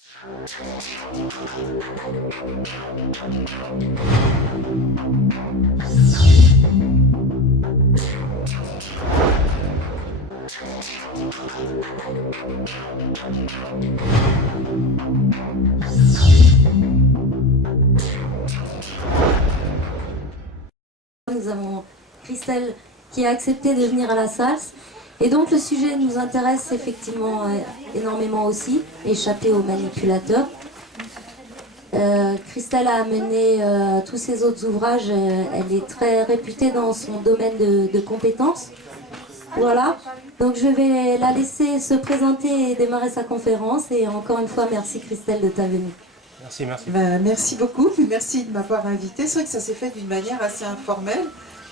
Nous avons Christelle qui a accepté de venir à la SALS. Et donc le sujet nous intéresse effectivement énormément aussi, échapper aux manipulateurs. Christelle a amené tous ses autres ouvrages, elle est très réputée dans son domaine de compétences. Voilà, donc je vais la laisser se présenter et démarrer sa conférence. Et encore une fois, merci Christelle de ta venue. Merci, merci. Merci beaucoup, merci de m'avoir invité. C'est vrai que ça s'est fait d'une manière assez informelle,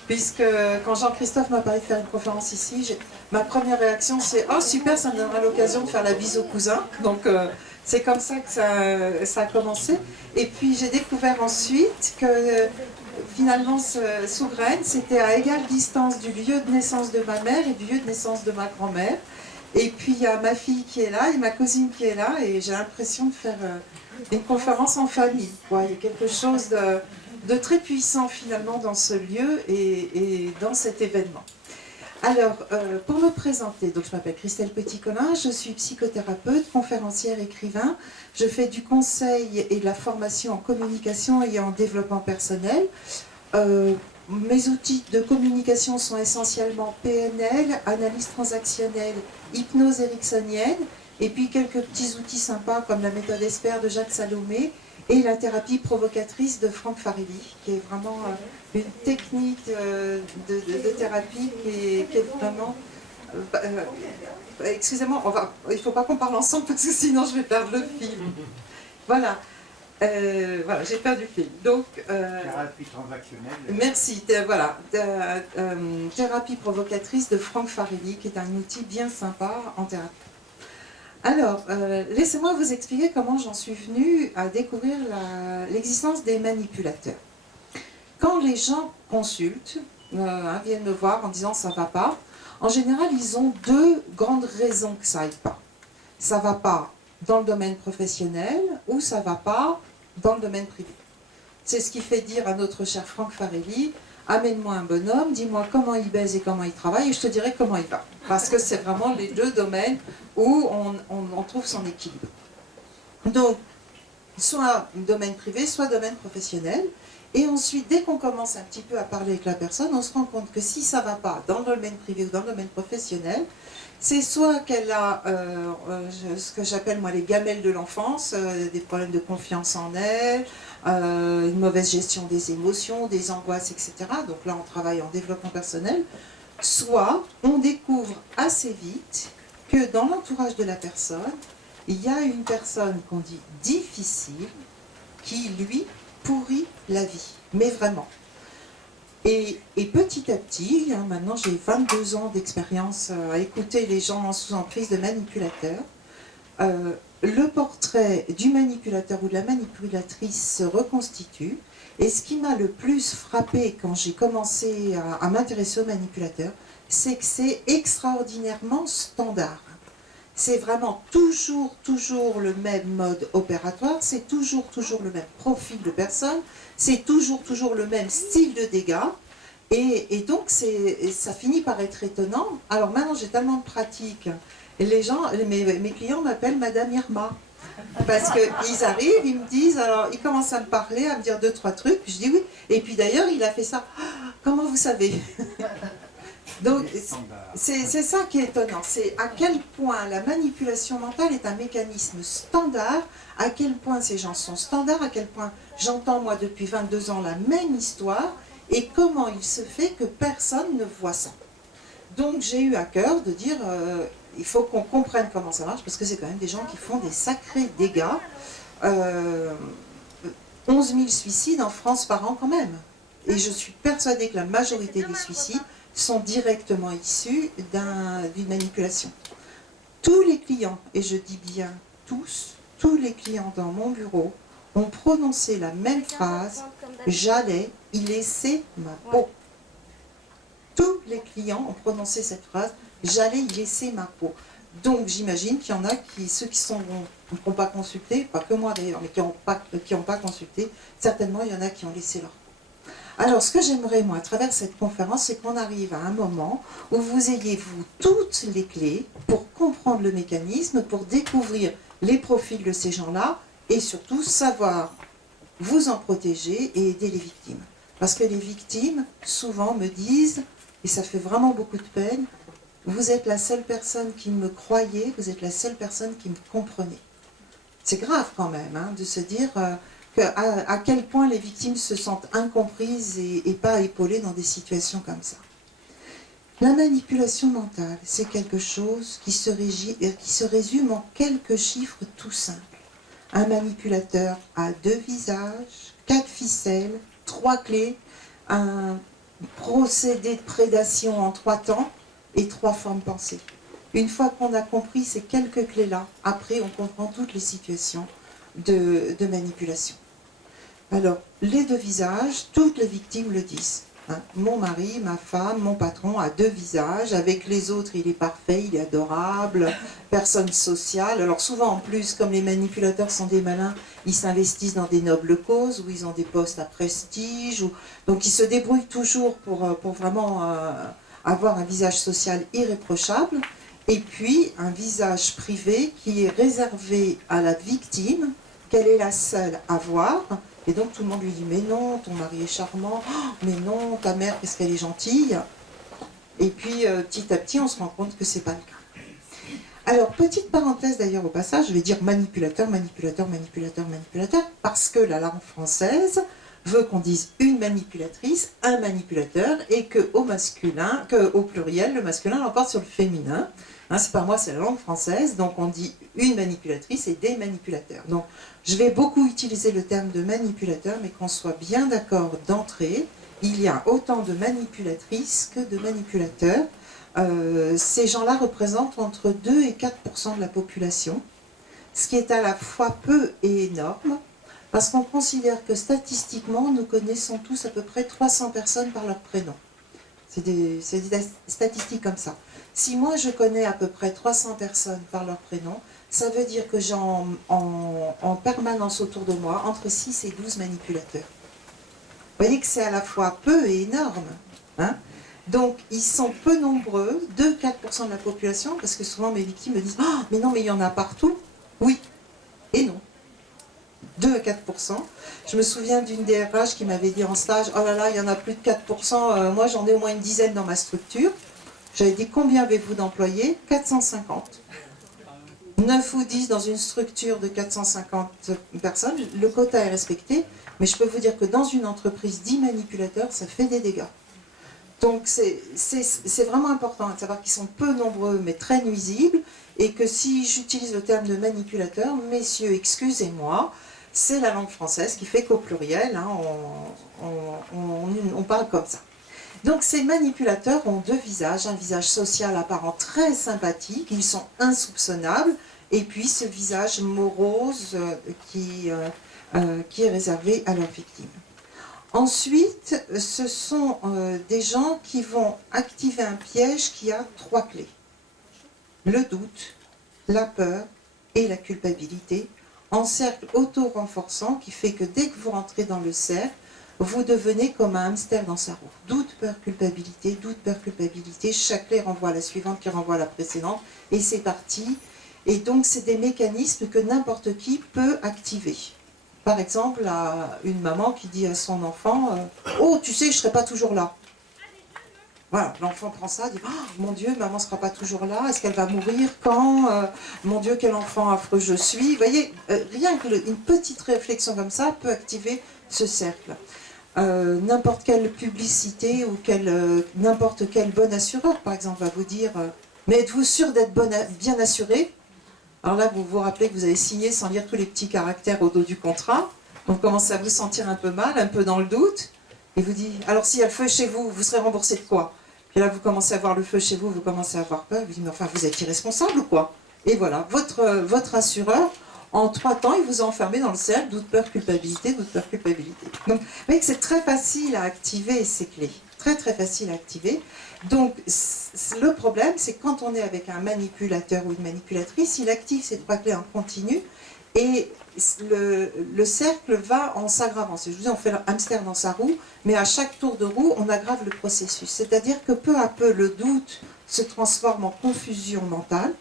puisque quand Jean-Christophe m'a parlé de faire une conférence ici, ma première réaction c'est « Oh super, ça me donnera l'occasion de faire la bise aux cousins ». Donc c'est comme ça que ça a commencé. Et puis j'ai découvert ensuite que finalement Sougraine, c'était à égale distance du lieu de naissance de ma mère et du lieu de naissance de ma grand-mère. Et puis il y a ma fille qui est là et ma cousine qui est là, et j'ai l'impression de faire une conférence en famille. Il y a quelque chose de très puissant finalement dans ce lieu et dans cet événement. Alors, pour me présenter, donc je m'appelle Christelle Petit-Colin, je suis psychothérapeute, conférencière, écrivain. Je fais du conseil et de la formation en communication et en développement personnel. Mes outils de communication sont essentiellement PNL, analyse transactionnelle, hypnose ericksonienne, et puis quelques petits outils sympas comme la méthode ESPER de Jacques Salomé et la thérapie provocatrice de Franck Farelli, qui est vraiment une technique de thérapie qui est vraiment... excusez-moi, il ne faut pas qu'on parle ensemble parce que sinon je vais perdre le fil. Voilà. Voilà, j'ai perdu le fil. Donc, thérapie transactionnelle. Merci. Voilà, thérapie provocatrice de Franck Farelli, qui est un outil bien sympa en thérapie. Alors, laissez-moi vous expliquer comment j'en suis venue à découvrir l'existence des manipulateurs. Quand les gens consultent, viennent me voir en disant ça ne va pas, en général, ils ont deux grandes raisons que ça n'aille pas. Ça ne va pas dans le domaine professionnel ou ça ne va pas dans le domaine privé. C'est ce qui fait dire à notre cher Franck Farelli, amène-moi un bonhomme, dis-moi comment il baise et comment il travaille et je te dirai comment il va. Parce que c'est vraiment les deux domaines où on trouve son équilibre. Donc, soit domaine privé, soit domaine professionnel. Et ensuite, dès qu'on commence un petit peu à parler avec la personne, on se rend compte que si ça ne va pas dans le domaine privé ou dans le domaine professionnel, c'est soit qu'elle a ce que j'appelle moi les gamelles de l'enfance, des problèmes de confiance en elle, une mauvaise gestion des émotions, des angoisses, etc. Donc là, on travaille en développement personnel. Soit on découvre assez vite que dans l'entourage de la personne, il y a une personne qu'on dit difficile qui, lui, pourrit la vie. Mais vraiment. Et petit à petit, maintenant j'ai 22 ans d'expérience à écouter les gens sous emprise de manipulateurs, le portrait du manipulateur ou de la manipulatrice se reconstitue. Et ce qui m'a le plus frappé quand j'ai commencé à m'intéresser aux manipulateurs, c'est que c'est extraordinairement standard. C'est vraiment toujours le même mode opératoire, c'est toujours le même profil de personne, c'est toujours le même style de dégâts. Et donc ça finit par être étonnant. Alors maintenant j'ai tellement de pratique, et les gens, mes clients m'appellent Madame Irma. Parce qu'ils arrivent, ils me disent, alors ils commencent à me parler, à me dire 2-3 trucs, je dis oui. Et puis d'ailleurs il a fait ça, comment vous savez? Donc c'est ça qui est étonnant, c'est à quel point la manipulation mentale est un mécanisme standard, à quel point ces gens sont standards, à quel point j'entends moi depuis 22 ans la même histoire, et comment il se fait que personne ne voit ça. Donc j'ai eu à cœur de dire, il faut qu'on comprenne comment ça marche, parce que c'est quand même des gens qui font des sacrés dégâts. 11 000 suicides en France par an quand même. Et je suis persuadée que la majorité des suicides sont directement issus d'une manipulation. Tous les clients, et je dis bien tous les clients dans mon bureau ont prononcé la même phrase, j'allais y laisser ma peau. Tous les clients ont prononcé cette phrase, j'allais y laisser ma peau. Donc j'imagine qu'il y en a ceux qui n'ont pas consulté, pas que moi d'ailleurs, mais qui n'ont pas consulté, certainement il y en a qui ont laissé leur peau. Alors ce que j'aimerais moi à travers cette conférence, c'est qu'on arrive à un moment où vous ayez vous toutes les clés pour comprendre le mécanisme, pour découvrir les profils de ces gens-là et surtout savoir vous en protéger et aider les victimes. Parce que les victimes souvent me disent, et ça fait vraiment beaucoup de peine, vous êtes la seule personne qui me croyait, vous êtes la seule personne qui me comprenait. C'est grave quand même hein, de se dire à quel point les victimes se sentent incomprises et pas épaulées dans des situations comme ça. La manipulation mentale, c'est quelque chose qui se résume en quelques chiffres tout simples. Un manipulateur a 2 visages, 4 ficelles, 3 clés, un procédé de prédation en 3 temps, et 3 formes pensées. Une fois qu'on a compris ces quelques clés-là, après on comprend toutes les situations de manipulation. Alors, les 2 visages, toutes les victimes le disent. Hein. Mon mari, ma femme, mon patron a 2 visages, avec les autres il est parfait, il est adorable, personne sociale. Alors souvent en plus, comme les manipulateurs sont des malins, ils s'investissent dans des nobles causes, où ils ont des postes à prestige, donc ils se débrouillent toujours pour vraiment... avoir un visage social irréprochable, et puis un visage privé qui est réservé à la victime, qu'elle est la seule à voir, et donc tout le monde lui dit « mais non, ton mari est charmant, oh, mais non, ta mère, qu'est-ce qu'elle est gentille ?» Et puis petit à petit, on se rend compte que c'est pas le cas. Alors, petite parenthèse d'ailleurs au passage, je vais dire manipulateur, manipulateur, manipulateur, manipulateur, parce que la langue française veut qu'on dise une manipulatrice, un manipulateur, et qu'au masculin, qu'au pluriel, le masculin l'emporte sur le féminin. Hein, c'est pas moi, c'est la langue française, donc on dit une manipulatrice et des manipulateurs. Donc je vais beaucoup utiliser le terme de manipulateur, mais qu'on soit bien d'accord d'entrée, il y a autant de manipulatrices que de manipulateurs. Ces gens-là représentent entre 2 et 4% de la population, ce qui est à la fois peu et énorme, parce qu'on considère que statistiquement, nous connaissons tous à peu près 300 personnes par leur prénom. C'est des statistiques comme ça. Si moi je connais à peu près 300 personnes par leur prénom, ça veut dire que j'ai en permanence autour de moi entre 6 et 12 manipulateurs. Vous voyez que c'est à la fois peu et énorme. Hein? Donc ils sont peu nombreux, 2-4% de la population, parce que souvent mes victimes me disent « Oh, mais non, mais il y en a partout !» Oui et non. 2 à 4%. Je me souviens d'une DRH qui m'avait dit en stage « Oh là là, il y en a plus de 4%, moi j'en ai au moins une dizaine dans ma structure. » J'avais dit « Combien avez-vous d'employés ?» 450. 9 ou 10 dans une structure de 450 personnes, le quota est respecté, mais je peux vous dire que dans une entreprise, 10 manipulateurs, ça fait des dégâts. Donc c'est vraiment important de savoir qu'ils sont peu nombreux, mais très nuisibles, et que si j'utilise le terme de manipulateur, messieurs, excusez-moi, c'est la langue française qui fait qu'au pluriel, hein, on parle comme ça. Donc ces manipulateurs ont 2 visages, un visage social apparent très sympathique, ils sont insoupçonnables, et puis ce visage morose qui est réservé à leurs victimes. Ensuite, ce sont des gens qui vont activer un piège qui a 3 clés. Le doute, la peur et la culpabilité, en cercle auto-renforçant qui fait que dès que vous rentrez dans le cercle, vous devenez comme un hamster dans sa roue. Doute, peur, culpabilité, doute, peur, culpabilité. Chaque clé renvoie à la suivante qui renvoie à la précédente et c'est parti. Et donc c'est des mécanismes que n'importe qui peut activer. Par exemple, une maman qui dit à son enfant « Oh, tu sais, je ne serai pas toujours là. » Voilà, l'enfant prend ça, dit « Oh, mon Dieu, maman ne sera pas toujours là. Est-ce qu'elle va mourir? Quand Mon Dieu, quel enfant affreux je suis. » Vous voyez, rien qu'une petite réflexion comme ça peut activer ce cercle. N'importe quelle publicité ou n'importe quel bon assureur, par exemple, va vous dire « Mais êtes-vous sûr d'être bien assuré ?» Alors là, vous vous rappelez que vous avez signé sans lire tous les petits caractères au dos du contrat. Donc vous commencez à vous sentir un peu mal, un peu dans le doute. Et vous dites, alors s'il y a le feu chez vous, vous serez remboursé de quoi? Puis là, vous commencez à voir le feu chez vous, vous commencez à avoir peur. Vous dites, mais enfin, vous êtes irresponsable ou quoi? Et voilà, votre assureur, en 3 temps, il vous a enfermé dans le cercle doute, peur, culpabilité, doute, peur, culpabilité. Donc, vous voyez que c'est très facile à activer ces clés. très très facile à activer. Donc le problème, c'est que quand on est avec un manipulateur ou une manipulatrice, il active ces 3 clés en continu et le cercle va en s'aggravant. Je vous dis, on fait le hamster dans sa roue, mais à chaque tour de roue, on aggrave le processus. C'est-à-dire que peu à peu, le doute se transforme en confusion mentale,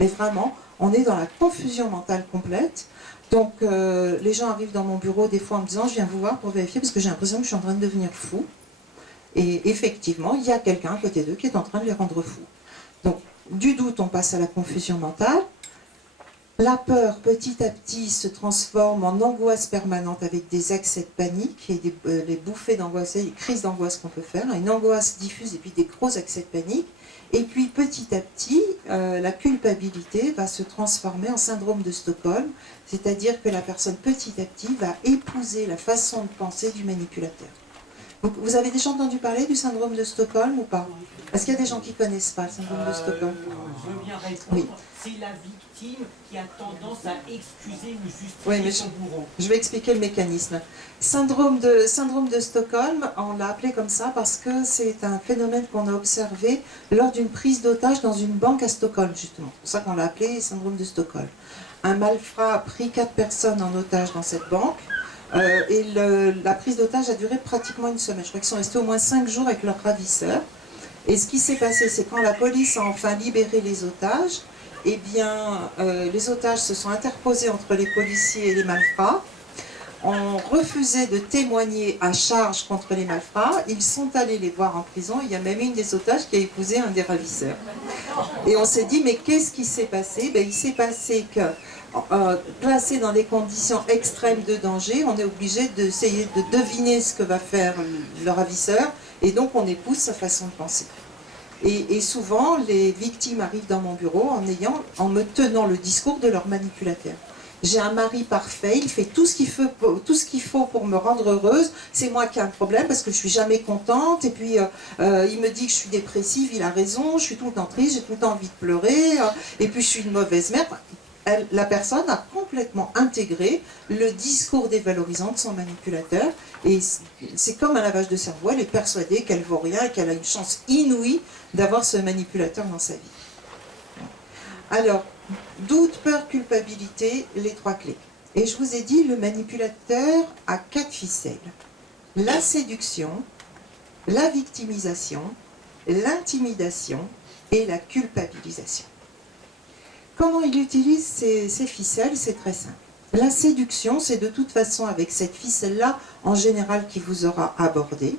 mais vraiment, on est dans la confusion mentale complète. Donc les gens arrivent dans mon bureau des fois en me disant, je viens vous voir pour vérifier parce que j'ai l'impression que je suis en train de devenir fou. Et effectivement, il y a quelqu'un à côté d'eux qui est en train de les rendre fous. Donc, du doute, on passe à la confusion mentale. La peur, petit à petit, se transforme en angoisse permanente avec des accès de panique et les bouffées d'angoisse, les crises d'angoisse qu'on peut faire, une angoisse diffuse et puis des gros accès de panique. Et puis, petit à petit, la culpabilité va se transformer en syndrome de Stockholm, c'est-à-dire que la personne, petit à petit, va épouser la façon de penser du manipulateur. Vous avez déjà entendu parler du syndrome de Stockholm ou pas? Est-ce qu'il y a des gens qui ne connaissent pas le syndrome de Stockholm? Je veux bien répondre. Oui. C'est la victime qui a tendance à excuser ou justifier Oui, mais son bourreau. Je vais expliquer le mécanisme. Syndrome de Stockholm, on l'a appelé comme ça parce que c'est un phénomène qu'on a observé lors d'une prise d'otage dans une banque à Stockholm, justement. C'est pour ça qu'on l'a appelé syndrome de Stockholm. Un malfrat a pris 4 personnes en otage dans cette banque. Et la prise d'otage a duré pratiquement une semaine. Je crois qu'ils sont restés au moins 5 jours avec leurs ravisseurs. Et ce qui s'est passé, c'est quand la police a enfin libéré les otages, eh bien, les otages se sont interposés entre les policiers et les malfrats, ont refusé de témoigner à charge contre les malfrats. Ils sont allés les voir en prison. Il y a même une des otages qui a épousé un des ravisseurs. Et on s'est dit, mais qu'est-ce qui s'est passé? Il s'est passé que placé dans des conditions extrêmes de danger, on est obligé d'essayer de deviner ce que va faire le ravisseur, et donc on épouse sa façon de penser. Et souvent, les victimes arrivent dans mon bureau en me tenant le discours de leur manipulateur. J'ai un mari parfait, il fait tout ce qu'il faut pour me rendre heureuse, c'est moi qui ai un problème parce que je suis jamais contente, et puis il me dit que je suis dépressive, il a raison, je suis tout le temps triste, j'ai tout le temps envie de pleurer, et puis je suis une mauvaise mère. La personne a complètement intégré le discours dévalorisant de son manipulateur, et c'est comme un lavage de cerveau. Elle est persuadée qu'elle vaut rien et qu'elle a une chance inouïe d'avoir ce manipulateur dans sa vie. Alors, doute, peur, culpabilité, les 3 clés. Et je vous ai dit, le manipulateur a 4 ficelles. La séduction, la victimisation, l'intimidation et la culpabilisation. Comment il utilise ces ficelles? C'est très simple. La séduction, c'est de toute façon avec cette ficelle-là, en général, qui vous aura abordé.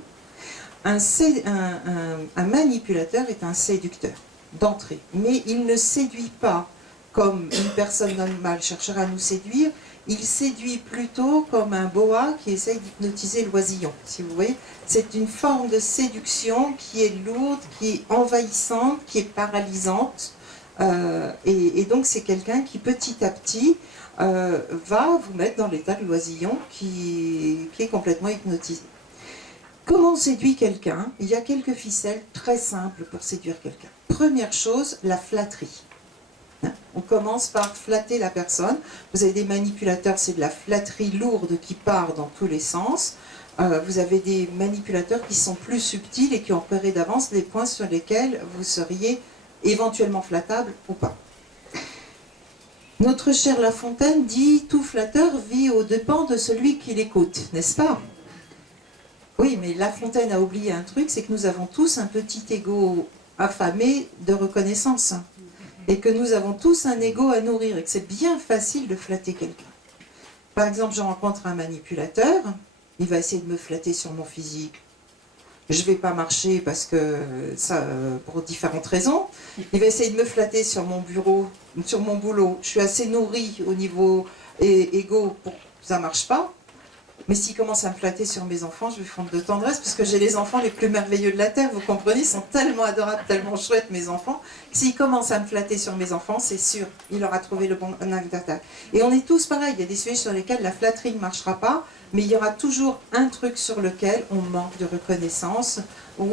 Un manipulateur est un séducteur, d'entrée. Mais il ne séduit pas comme une personne normale cherchera à nous séduire. Il séduit plutôt comme un boa qui essaye d'hypnotiser l'oisillon. Si vous voyez, c'est une forme de séduction qui est lourde, qui est envahissante, qui est paralysante. Et donc c'est quelqu'un qui petit à petit va vous mettre dans l'état de l'oisillon qui est complètement hypnotisé. Comment on séduit quelqu'un? Il y a quelques ficelles très simples pour séduire quelqu'un. Première chose, la flatterie. On commence par flatter la personne. Vous avez des manipulateurs, c'est de la flatterie lourde qui part dans tous les sens. Vous avez des manipulateurs qui sont plus subtils et qui ont repéré d'avance les points sur lesquels vous seriez éventuellement flattable ou pas. Notre cher La Fontaine dit « Tout flatteur vit aux dépens de celui qui l'écoute », n'est-ce pas? Oui, mais La Fontaine a oublié un truc, c'est que nous avons tous un petit ego affamé de reconnaissance, et que nous avons tous un ego à nourrir, et que c'est bien facile de flatter quelqu'un. Par exemple, je rencontre un manipulateur, il va essayer de me flatter sur mon physique. Je ne vais pas marcher parce que ça, pour différentes raisons. Il va essayer de me flatter sur mon bureau, sur mon boulot. Je suis assez nourrie au niveau égo pour que ça ne marche pas. Mais s'il commence à me flatter sur mes enfants, je vais fondre de tendresse parce que j'ai les enfants les plus merveilleux de la Terre. Vous comprenez, ils sont tellement adorables, tellement chouettes, mes enfants. S'il commence à me flatter sur mes enfants, c'est sûr, il aura trouvé le bon angle d'attaque. Et on est tous pareils. Il y a des sujets sur lesquels la flatterie ne marchera pas. Mais il y aura toujours un truc sur lequel on manque de reconnaissance, où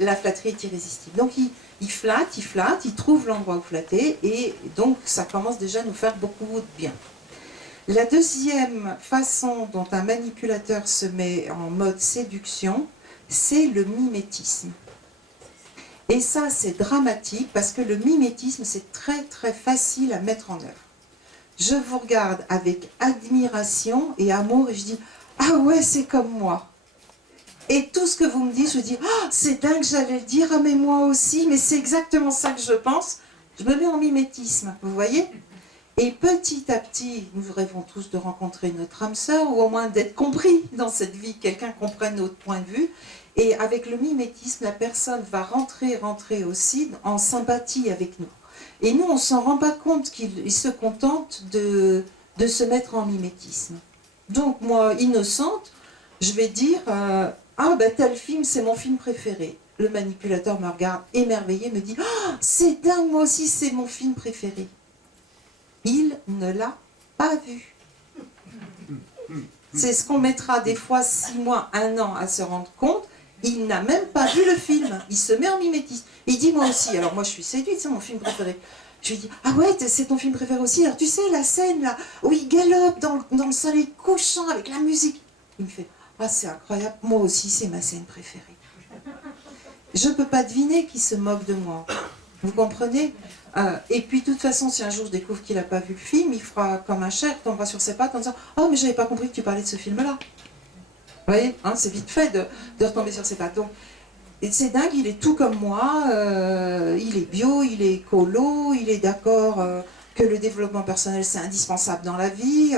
la flatterie est irrésistible. Donc il flatte, il trouve l'endroit où flatter, et donc ça commence déjà à nous faire beaucoup de bien. La deuxième façon dont un manipulateur se met en mode séduction, c'est le mimétisme. Et ça, c'est dramatique parce que le mimétisme, c'est très très facile à mettre en œuvre. Je vous regarde avec admiration et amour et je dis « Ah ouais, c'est comme moi ». Et tout ce que vous me dites, je dis « Ah, c'est dingue, j'allais le dire, ah mais moi aussi, mais c'est exactement ça que je pense ». Je me mets en mimétisme, vous voyez ? Et petit à petit, nous rêvons tous de rencontrer notre âme sœur, ou au moins d'être compris dans cette vie, quelqu'un comprenne notre point de vue. Et avec le mimétisme, la personne va rentrer aussi en sympathie avec nous. Et nous, on ne s'en rend pas compte qu'il se contente de se mettre en mimétisme. Donc moi, innocente, je vais dire « Ah ben tel film, c'est mon film préféré ». Le manipulateur me regarde émerveillé, me dit « Ah, c'est dingue, moi aussi, c'est mon film préféré ». Il ne l'a pas vu. C'est ce qu'on mettra des fois 6 mois, 1 an à se rendre compte. Il n'a même pas vu le film. Il se met en mimétisme. Il dit moi aussi. Alors moi je suis séduite, c'est mon film préféré. Je lui dis ah ouais c'est ton film préféré aussi. Alors tu sais la scène là où il galope dans le soleil couchant avec la musique. Il me fait ah c'est incroyable. Moi aussi c'est ma scène préférée. Je ne peux pas deviner qu'il se moque de moi. Vous comprenez? Et puis de toute façon si un jour je découvre qu'il n'a pas vu le film, il fera comme un chef, tombera sur ses pattes en disant oh mais j'avais pas compris que tu parlais de ce film là. Vous voyez, hein, c'est vite fait de retomber sur ses pattes. Donc, et c'est dingue, il est tout comme moi, il est bio, il est écolo, il est d'accord que le développement personnel c'est indispensable dans la vie,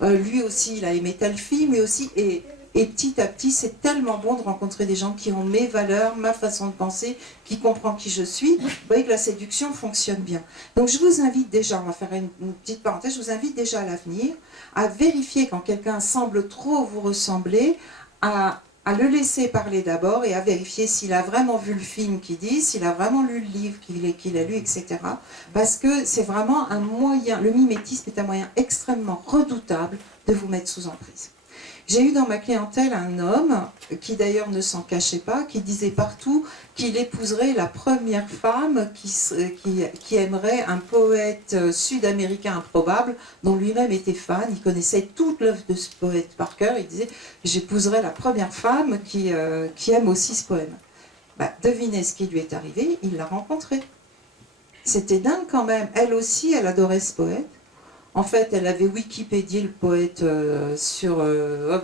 lui aussi il a aimé tel film, lui aussi, et petit à petit c'est tellement bon de rencontrer des gens qui ont mes valeurs, ma façon de penser, qui comprennent qui je suis. Vous voyez que la séduction fonctionne bien. Donc je vous invite déjà, on va faire une petite parenthèse, je vous invite déjà à l'avenir à vérifier quand quelqu'un semble trop vous ressembler, à le laisser parler d'abord et à vérifier s'il a vraiment vu le film qu'il dit, s'il a vraiment lu le livre qu'il a lu, etc. Parce que c'est vraiment un moyen, le mimétisme est un moyen extrêmement redoutable de vous mettre sous emprise. J'ai eu dans ma clientèle un homme qui d'ailleurs ne s'en cachait pas, qui disait partout qu'il épouserait la première femme qui aimerait un poète sud-américain improbable dont lui-même était fan. Il connaissait toute l'œuvre de ce poète par cœur. Il disait « j'épouserai la première femme qui aime aussi ce poème ». Bah, devinez ce qui lui est arrivé, il l'a rencontré. C'était dingue quand même. Elle aussi, elle adorait ce poète. En fait, elle avait Wikipédié le poète sur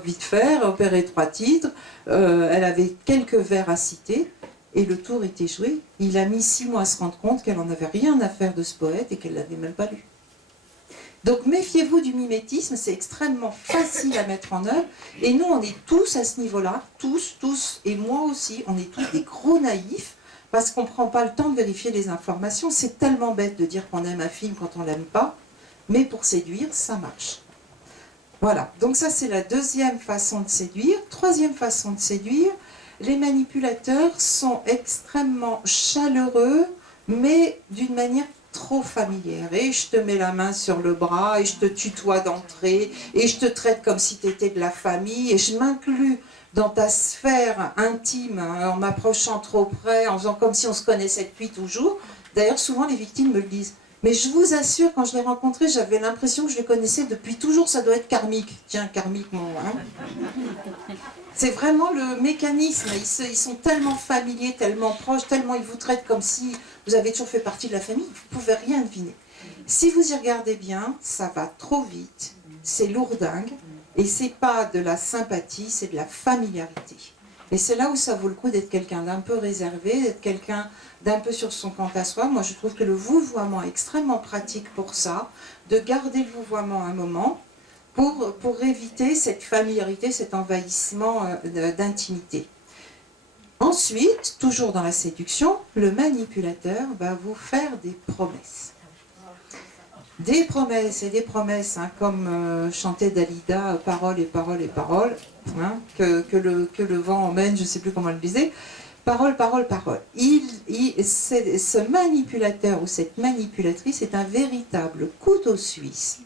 vite fait, repéré 3 titres, elle avait quelques vers à citer, et le tour était joué. Il a mis 6 mois à se rendre compte qu'elle n'en avait rien à faire de ce poète et qu'elle ne l'avait même pas lu. Donc méfiez-vous du mimétisme, c'est extrêmement facile à mettre en œuvre, et nous on est tous à ce niveau-là, tous, et moi aussi, on est tous des gros naïfs, parce qu'on ne prend pas le temps de vérifier les informations. C'est tellement bête de dire qu'on aime un film quand on ne l'aime pas. Mais pour séduire, ça marche. Voilà, donc ça c'est la deuxième façon de séduire. Troisième façon de séduire, les manipulateurs sont extrêmement chaleureux, mais d'une manière trop familière. Et je te mets la main sur le bras, et je te tutoie d'entrée, et je te traite comme si tu étais de la famille, et je m'inclus dans ta sphère intime, en m'approchant trop près, en faisant comme si on se connaissait depuis toujours. D'ailleurs, souvent les victimes me le disent. Mais je vous assure, quand je l'ai rencontré, j'avais l'impression que je le connaissais depuis toujours, ça doit être karmique. Tiens, karmique, mon... Hein. C'est vraiment le mécanisme, ils sont tellement familiers, tellement proches, tellement ils vous traitent comme si vous avez toujours fait partie de la famille, vous ne pouvez rien deviner. Si vous y regardez bien, ça va trop vite, c'est lourdingue, et c'est pas de la sympathie, c'est de la familiarité. Et c'est là où ça vaut le coup d'être quelqu'un d'un peu réservé, d'être quelqu'un d'un peu sur son compte à soi. Moi, je trouve que le vouvoiement est extrêmement pratique pour ça, de garder le vouvoiement un moment pour éviter cette familiarité, cet envahissement d'intimité. Ensuite, toujours dans la séduction, le manipulateur va vous faire des promesses. Des promesses et des promesses, hein, comme chantait Dalida, paroles et paroles et paroles, hein, que le vent emmène, je ne sais plus comment elle le disait, parole, parole, parole. Ce manipulateur ou cette manipulatrice est un véritable couteau suisse.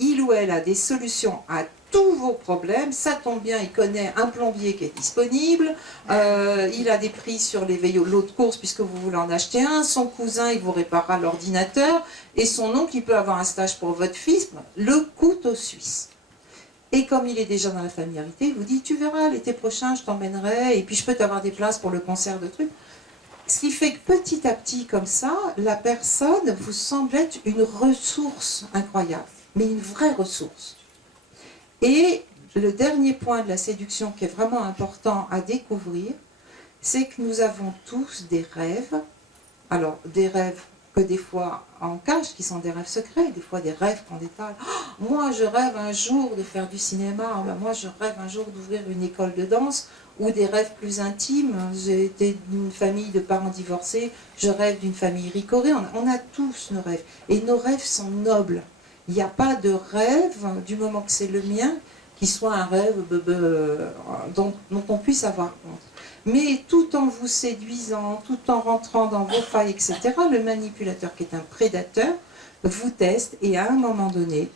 Il ou elle a des solutions à tous vos problèmes, ça tombe bien, il connaît un plombier qui est disponible, il a des prix sur les vélos de course puisque vous voulez en acheter un, son cousin il vous réparera l'ordinateur, et son oncle il peut avoir un stage pour votre fils, le couteau suisse. Et comme il est déjà dans la familiarité, il vous dit, tu verras, l'été prochain, je t'emmènerai, et puis je peux t'avoir des places pour le concert de trucs. Ce qui fait que petit à petit, comme ça, la personne vous semble être une ressource incroyable, mais une vraie ressource. Et le dernier point de la séduction qui est vraiment important à découvrir, c'est que nous avons tous des rêves. Alors, des rêves que des fois en cage, qui sont des rêves secrets, des fois des rêves qu'on détale. Oh, moi, je rêve un jour de faire du cinéma, moi, je rêve un jour d'ouvrir une école de danse, ou des rêves plus intimes. J'ai été d'une famille de parents divorcés, je rêve d'une famille ricorée. On a tous nos rêves, et nos rêves sont nobles. Il n'y a pas de rêve, du moment que c'est le mien, qui soit un rêve dont on puisse avoir honte. Mais tout en vous séduisant, tout en rentrant dans vos failles, etc., le manipulateur, qui est un prédateur, vous teste et à un moment donné,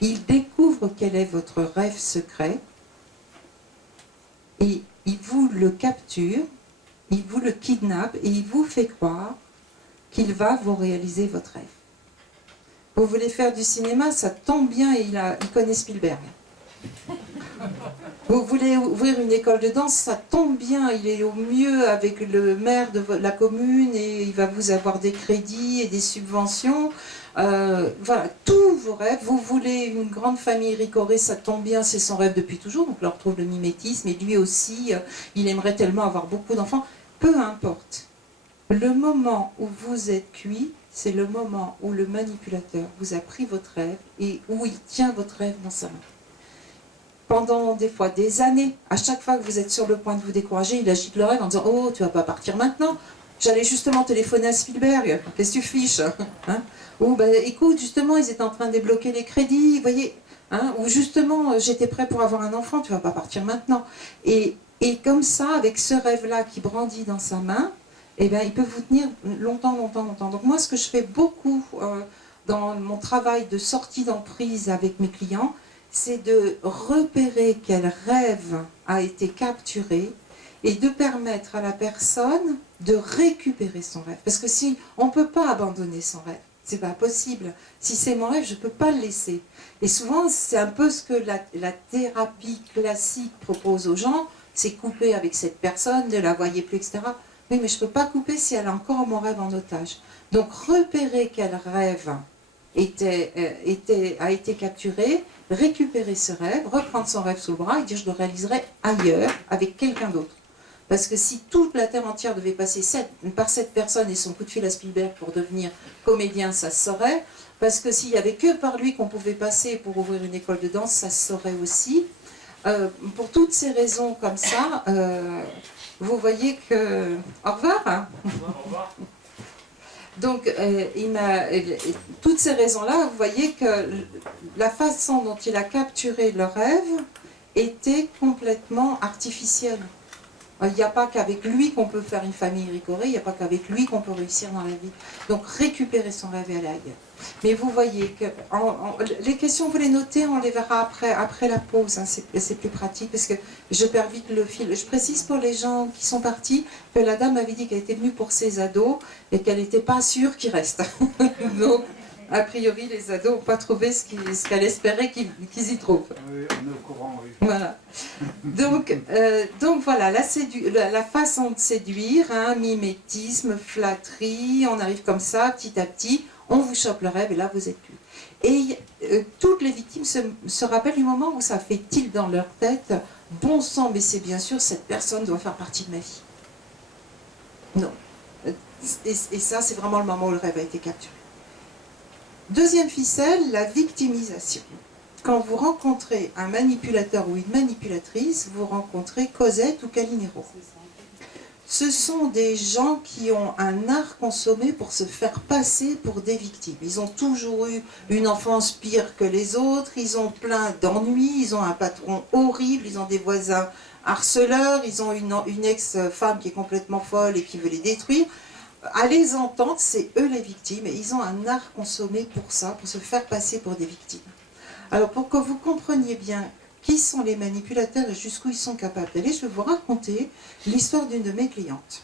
il découvre quel est votre rêve secret et il vous le capture, il vous le kidnappe et il vous fait croire qu'il va vous réaliser votre rêve. Vous voulez faire du cinéma, ça tombe bien, et il connaît Spielberg. Vous voulez ouvrir une école de danse, ça tombe bien, il est au mieux avec le maire de la commune et il va vous avoir des crédits et des subventions. Voilà, tous vos rêves. Vous voulez une grande famille ricorée, ça tombe bien, c'est son rêve depuis toujours, donc là on retrouve le mimétisme, et lui aussi, il aimerait tellement avoir beaucoup d'enfants. Peu importe. Le moment où vous êtes cuit, c'est le moment où le manipulateur vous a pris votre rêve et où il tient votre rêve dans sa main. Pendant des fois des années, à chaque fois que vous êtes sur le point de vous décourager, il agite le rêve en disant « Oh, tu vas pas partir maintenant, j'allais justement téléphoner à Spielberg, qu'est-ce que tu fiches hein ?» Ou bah, « Écoute, justement, ils étaient en train de débloquer les crédits, vous voyez hein ?» Ou justement, j'étais prêt pour avoir un enfant, tu vas pas partir maintenant. Et comme ça, avec ce rêve-là qui brandit dans sa main, eh bien, il peut vous tenir longtemps, longtemps, longtemps. Donc moi, ce que je fais beaucoup dans mon travail de sortie d'emprise avec mes clients, c'est de repérer quel rêve a été capturé et de permettre à la personne de récupérer son rêve. Parce que si on ne peut pas abandonner son rêve, c'est pas possible. Si c'est mon rêve, je ne peux pas le laisser. Et souvent, c'est un peu ce que la thérapie classique propose aux gens, c'est couper avec cette personne, ne la voyez plus, etc. Oui, mais je ne peux pas couper si elle a encore mon rêve en otage. Donc, repérer quel rêve a été capturé, récupérer ce rêve, reprendre son rêve sous le bras et dire je le réaliserai ailleurs, avec quelqu'un d'autre. Parce que si toute la terre entière devait passer par cette personne et son coup de fil à Spielberg pour devenir comédien, ça se saurait. Parce que s'il n'y avait que par lui qu'on pouvait passer pour ouvrir une école de danse, ça se saurait aussi. Pour toutes ces raisons comme ça, vous voyez que... Au revoir hein. Au revoir. Donc, toutes ces raisons-là, vous voyez que la façon dont il a capturé le rêve était complètement artificielle. Il n'y a pas qu'avec lui qu'on peut faire une famille ricorée, il n'y a pas qu'avec lui qu'on peut réussir dans la vie. Donc, récupérer son rêve et aller ailleurs. Mais vous voyez que les questions, vous les notez, on les verra après la pause, hein, c'est plus pratique parce que je perds vite le fil. Je précise pour les gens qui sont partis que la dame avait dit qu'elle était venue pour ses ados et qu'elle n'était pas sûre qu'ils restent. Donc, a priori, les ados n'ont pas trouvé ce qu'elle espérait qu'ils y trouvent. Oui, on est au courant, oui. Voilà. Donc voilà, la façon de séduire, hein, mimétisme, flatterie, on arrive comme ça, petit à petit, on vous chope le rêve et là vous êtes plus. Et toutes les victimes se rappellent du moment où ça fait tilt dans leur tête, bon sang, mais c'est bien sûr, cette personne doit faire partie de ma vie. Non. Et ça, c'est vraiment le moment où le rêve a été capturé. Deuxième ficelle, la victimisation. Quand vous rencontrez un manipulateur ou une manipulatrice, vous rencontrez Cosette ou Calimero. Ce sont des gens qui ont un art consommé pour se faire passer pour des victimes. Ils ont toujours eu une enfance pire que les autres, ils ont plein d'ennuis, ils ont un patron horrible, ils ont des voisins harceleurs, ils ont une ex-femme qui est complètement folle et qui veut les détruire. À les entendre, c'est eux les victimes et ils ont un art consommé pour ça, pour se faire passer pour des victimes. Alors pour que vous compreniez bien qui sont les manipulateurs et jusqu'où ils sont capables d'aller, je vais vous raconter l'histoire d'une de mes clientes.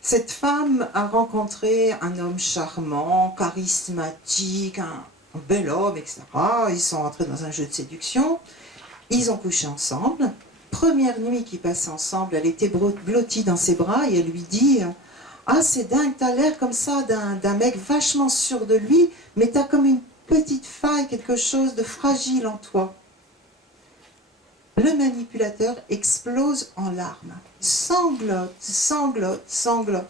Cette femme a rencontré un homme charmant, charismatique, un bel homme, etc. Ils sont entrés dans un jeu de séduction Ils ont couché ensemble. Première nuit qu'ils passaient ensemble, elle était blottie dans ses bras et elle lui dit « Ah, c'est dingue, t'as l'air comme ça d'un mec vachement sûr de lui, mais t'as comme une petite faille, quelque chose de fragile en toi. » Le manipulateur explose en larmes, sanglote, sanglote, sanglote,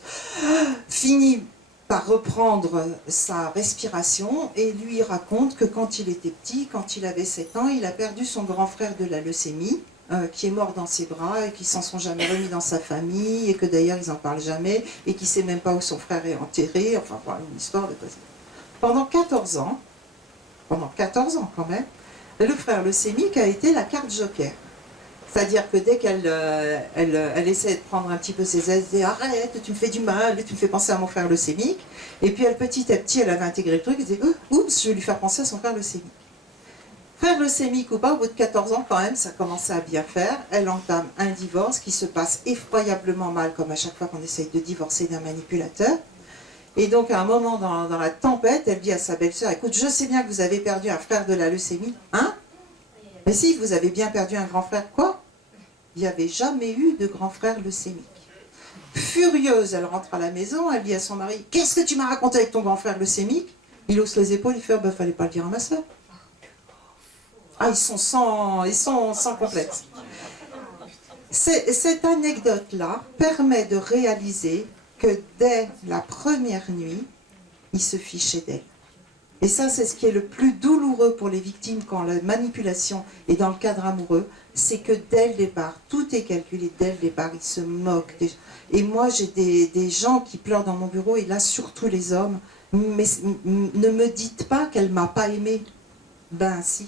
finit par reprendre sa respiration et lui raconte que quand il était petit, quand il avait 7 ans, il a perdu son grand frère de la leucémie, qui est mort dans ses bras et qui s'en sont jamais remis dans sa famille et que d'ailleurs ils n'en parlent jamais et qui ne sait même pas où son frère est enterré, enfin voilà, une histoire de poisson. Pendant 14 ans quand même, le frère leucémique a été la carte joker. C'est-à-dire que dès qu'elle elle essaie de prendre un petit peu ses aises, elle dit « Arrête, tu me fais du mal, tu me fais penser à mon frère leucémique ». Et puis elle, petit à petit, elle avait intégré le truc, elle disait « Oups, je vais lui faire penser à son frère leucémique ». Frère leucémique ou pas, au bout de 14 ans quand même, ça commençait à bien faire. Elle entame un divorce qui se passe effroyablement mal, comme à chaque fois qu'on essaye de divorcer d'un manipulateur. Et donc à un moment dans la tempête, elle dit à sa belle-sœur « Écoute, je sais bien que vous avez perdu un frère de la leucémie, hein ? Mais si, vous avez bien perdu un grand frère, quoi ? Il n'y avait jamais eu de grand frère leucémique. » Furieuse, elle rentre à la maison, elle dit à son mari « Qu'est-ce que tu m'as raconté avec ton grand frère leucémique ?» Il hausse les épaules, il fait « Fallait pas le dire à ma sœur. » Ah, ils sont sans complexe. Cette anecdote-là permet de réaliser que dès la première nuit, il se fichait d'elle. Et ça, c'est ce qui est le plus douloureux pour les victimes quand la manipulation est dans le cadre amoureux, c'est que dès le départ, tout est calculé, dès le départ, ils se moquent. Et moi, j'ai des gens qui pleurent dans mon bureau, et là, surtout les hommes, mais ne me dites pas qu'elle ne m'a pas aimé. Ben si,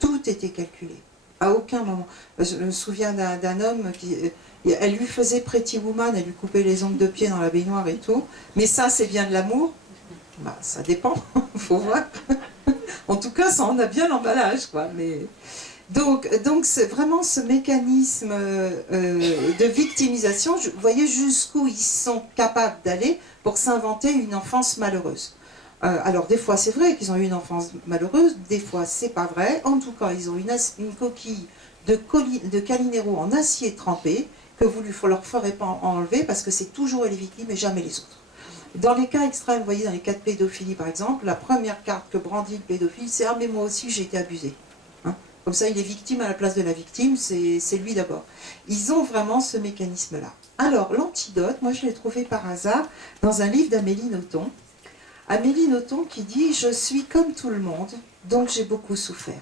tout était calculé. À aucun moment. Je me souviens d'un homme qui... Elle lui faisait Pretty Woman, elle lui coupait les ongles de pied dans la baignoire et tout. Mais ça, c'est bien de l'amour. Bah, ça dépend, il faut voir. En tout cas, ça en a bien l'emballage, quoi. Mais... Donc c'est vraiment ce mécanisme de victimisation. Vous voyez jusqu'où ils sont capables d'aller pour s'inventer une enfance malheureuse. Alors des fois c'est vrai qu'ils ont eu une enfance malheureuse, des fois c'est pas vrai. En tout cas, ils ont une coquille de Calinero en acier trempé que vous leur ferez pas enlever parce que c'est toujours les victimes et jamais les autres. Dans les cas extrêmes, vous voyez, dans les cas de pédophilie par exemple, la première carte que brandit le pédophile, c'est « Ah mais moi aussi j'ai été abusé ». Comme ça, il est victime à la place de la victime, c'est lui d'abord. Ils ont vraiment ce mécanisme-là. Alors, l'antidote, moi je l'ai trouvé par hasard dans un livre d'Amélie Nothomb. Amélie Nothomb qui dit « Je suis comme tout le monde, donc j'ai beaucoup souffert ».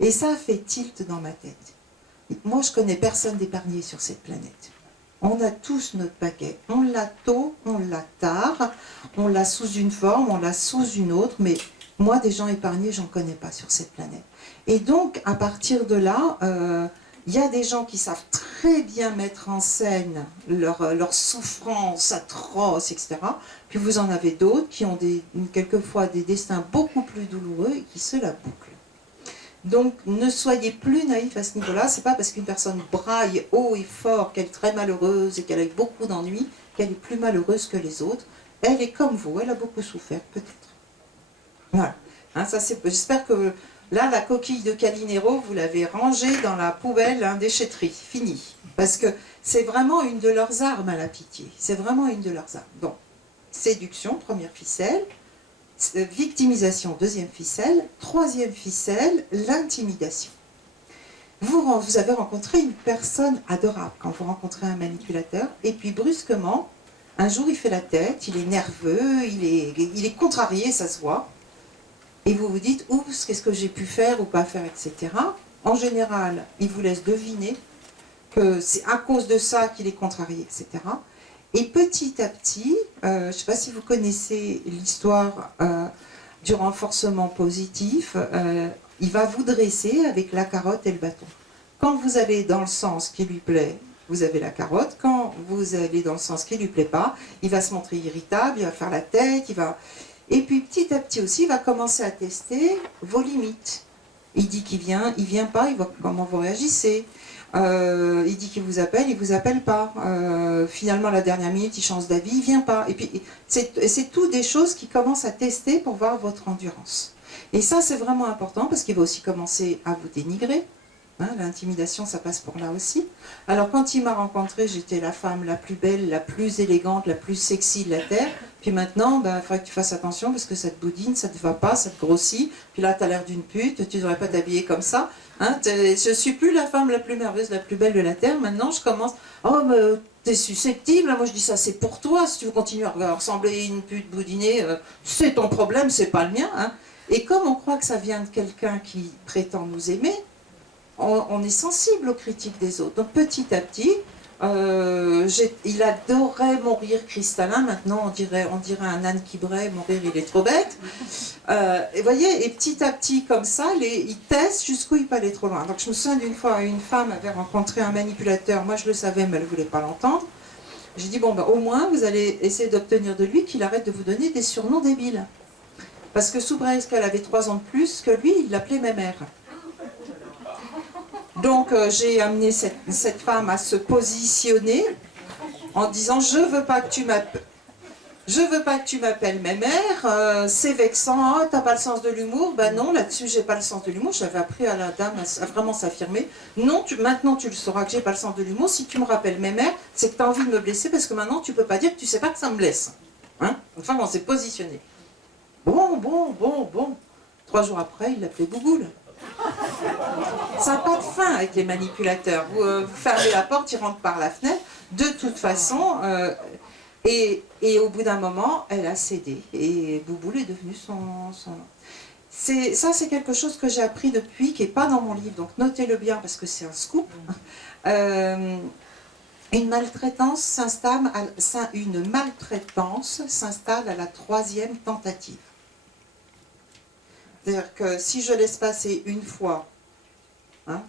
Et ça fait tilt dans ma tête. Moi, je connais personne d'épargné sur cette planète. On a tous notre paquet. On l'a tôt, on l'a tard, on l'a sous une forme, on l'a sous une autre, mais moi, des gens épargnés, j'en connais pas sur cette planète. Et donc, à partir de là, il y a des gens qui savent très bien mettre en scène leur souffrance atroce, etc. Puis vous en avez d'autres qui ont quelquefois des destins beaucoup plus douloureux et qui se la bouclent. Donc, ne soyez plus naïfs à ce niveau-là. C'est pas parce qu'une personne braille haut et fort qu'elle est très malheureuse et qu'elle a eu beaucoup d'ennuis qu'elle est plus malheureuse que les autres. Elle est comme vous, elle a beaucoup souffert, peut-être. Voilà. Hein, j'espère que là, la coquille de Calinero, vous l'avez rangée dans la poubelle, déchetterie. Fini. Parce que c'est vraiment une de leurs armes à la pitié. C'est vraiment une de leurs armes. Donc, séduction, première ficelle. Victimisation, deuxième ficelle. Troisième ficelle, l'intimidation. Vous avez rencontré une personne adorable quand vous rencontrez un manipulateur. Et puis, brusquement, un jour, il fait la tête, il est nerveux, il est contrarié, ça se voit. Et vous vous dites, oups, qu'est-ce que j'ai pu faire ou pas faire, etc. En général, il vous laisse deviner que c'est à cause de ça qu'il est contrarié, etc. Et petit à petit, je ne sais pas si vous connaissez l'histoire du renforcement positif, il va vous dresser avec la carotte et le bâton. Quand vous allez dans le sens qui lui plaît, vous avez la carotte. Quand vous allez dans le sens qui ne lui plaît pas, il va se montrer irritable, il va faire la tête, Et puis petit à petit aussi, il va commencer à tester vos limites. Il dit qu'il vient, il ne vient pas, il voit comment vous réagissez. Il dit qu'il vous vous appelle pas. Finalement, la dernière minute, il change d'avis, il ne vient pas. Et puis, c'est tout des choses qui commencent à tester pour voir votre endurance. Et ça, c'est vraiment important parce qu'il va aussi commencer à vous dénigrer. Hein, l'intimidation, ça passe pour là aussi. Alors, quand il m'a rencontrée, j'étais la femme la plus belle, la plus élégante, la plus sexy de la Terre. Puis maintenant, il faudrait que tu fasses attention parce que ça te boudine, ça te va pas, ça te grossit. Puis là, tu as l'air d'une pute, tu devrais pas t'habiller comme ça. Hein, je suis plus la femme la plus merveilleuse, la plus belle de la Terre. Maintenant, je commence... Oh, mais t'es susceptible. Moi, je dis ça, c'est pour toi. Si tu veux continuer à ressembler à une pute boudinée, c'est ton problème, c'est pas le mien. Hein. Et comme on croit que ça vient de quelqu'un qui prétend nous aimer, on est sensible aux critiques des autres. Donc petit à petit, il adorait mon rire cristallin. Maintenant, on dirait un âne qui braie. Mon rire, il est trop bête. Et voyez, et petit à petit, comme ça, il teste jusqu'où il peut aller trop loin. Donc je me souviens d'une fois, une femme avait rencontré un manipulateur. Moi, je le savais, mais elle ne voulait pas l'entendre. J'ai dit, bon, au moins, vous allez essayer d'obtenir de lui qu'il arrête de vous donner des surnoms débiles. Parce que sous prétexte qu'elle avait 3 ans de plus que lui, il l'appelait mémère. Donc j'ai amené cette femme à se positionner en disant je veux pas que tu m'appelles mémère, c'est vexant, oh, t'as pas le sens de l'humour. Ben non, là-dessus j'ai pas le sens de l'humour. J'avais appris à la dame à vraiment s'affirmer. Non, maintenant tu le sauras que j'ai pas le sens de l'humour. Si tu me rappelles mémère, c'est que tu as envie de me blesser parce que maintenant tu peux pas dire que tu sais pas que ça me blesse. Hein, enfin on s'est positionné. Bon. 3 jours après, il l'appelait Bouboule. Ça n'a pas de fin avec les manipulateurs. Vous fermez la porte, ils rentrent par la fenêtre. De toute façon, et au bout d'un moment, elle a cédé. Et Bouboule est devenu son nom. Ça, c'est quelque chose que j'ai appris depuis, qui n'est pas dans mon livre. Donc notez-le bien parce que c'est un scoop. Une maltraitance s'installe à la 3e tentative. C'est-à-dire que si je laisse passer une fois, hein,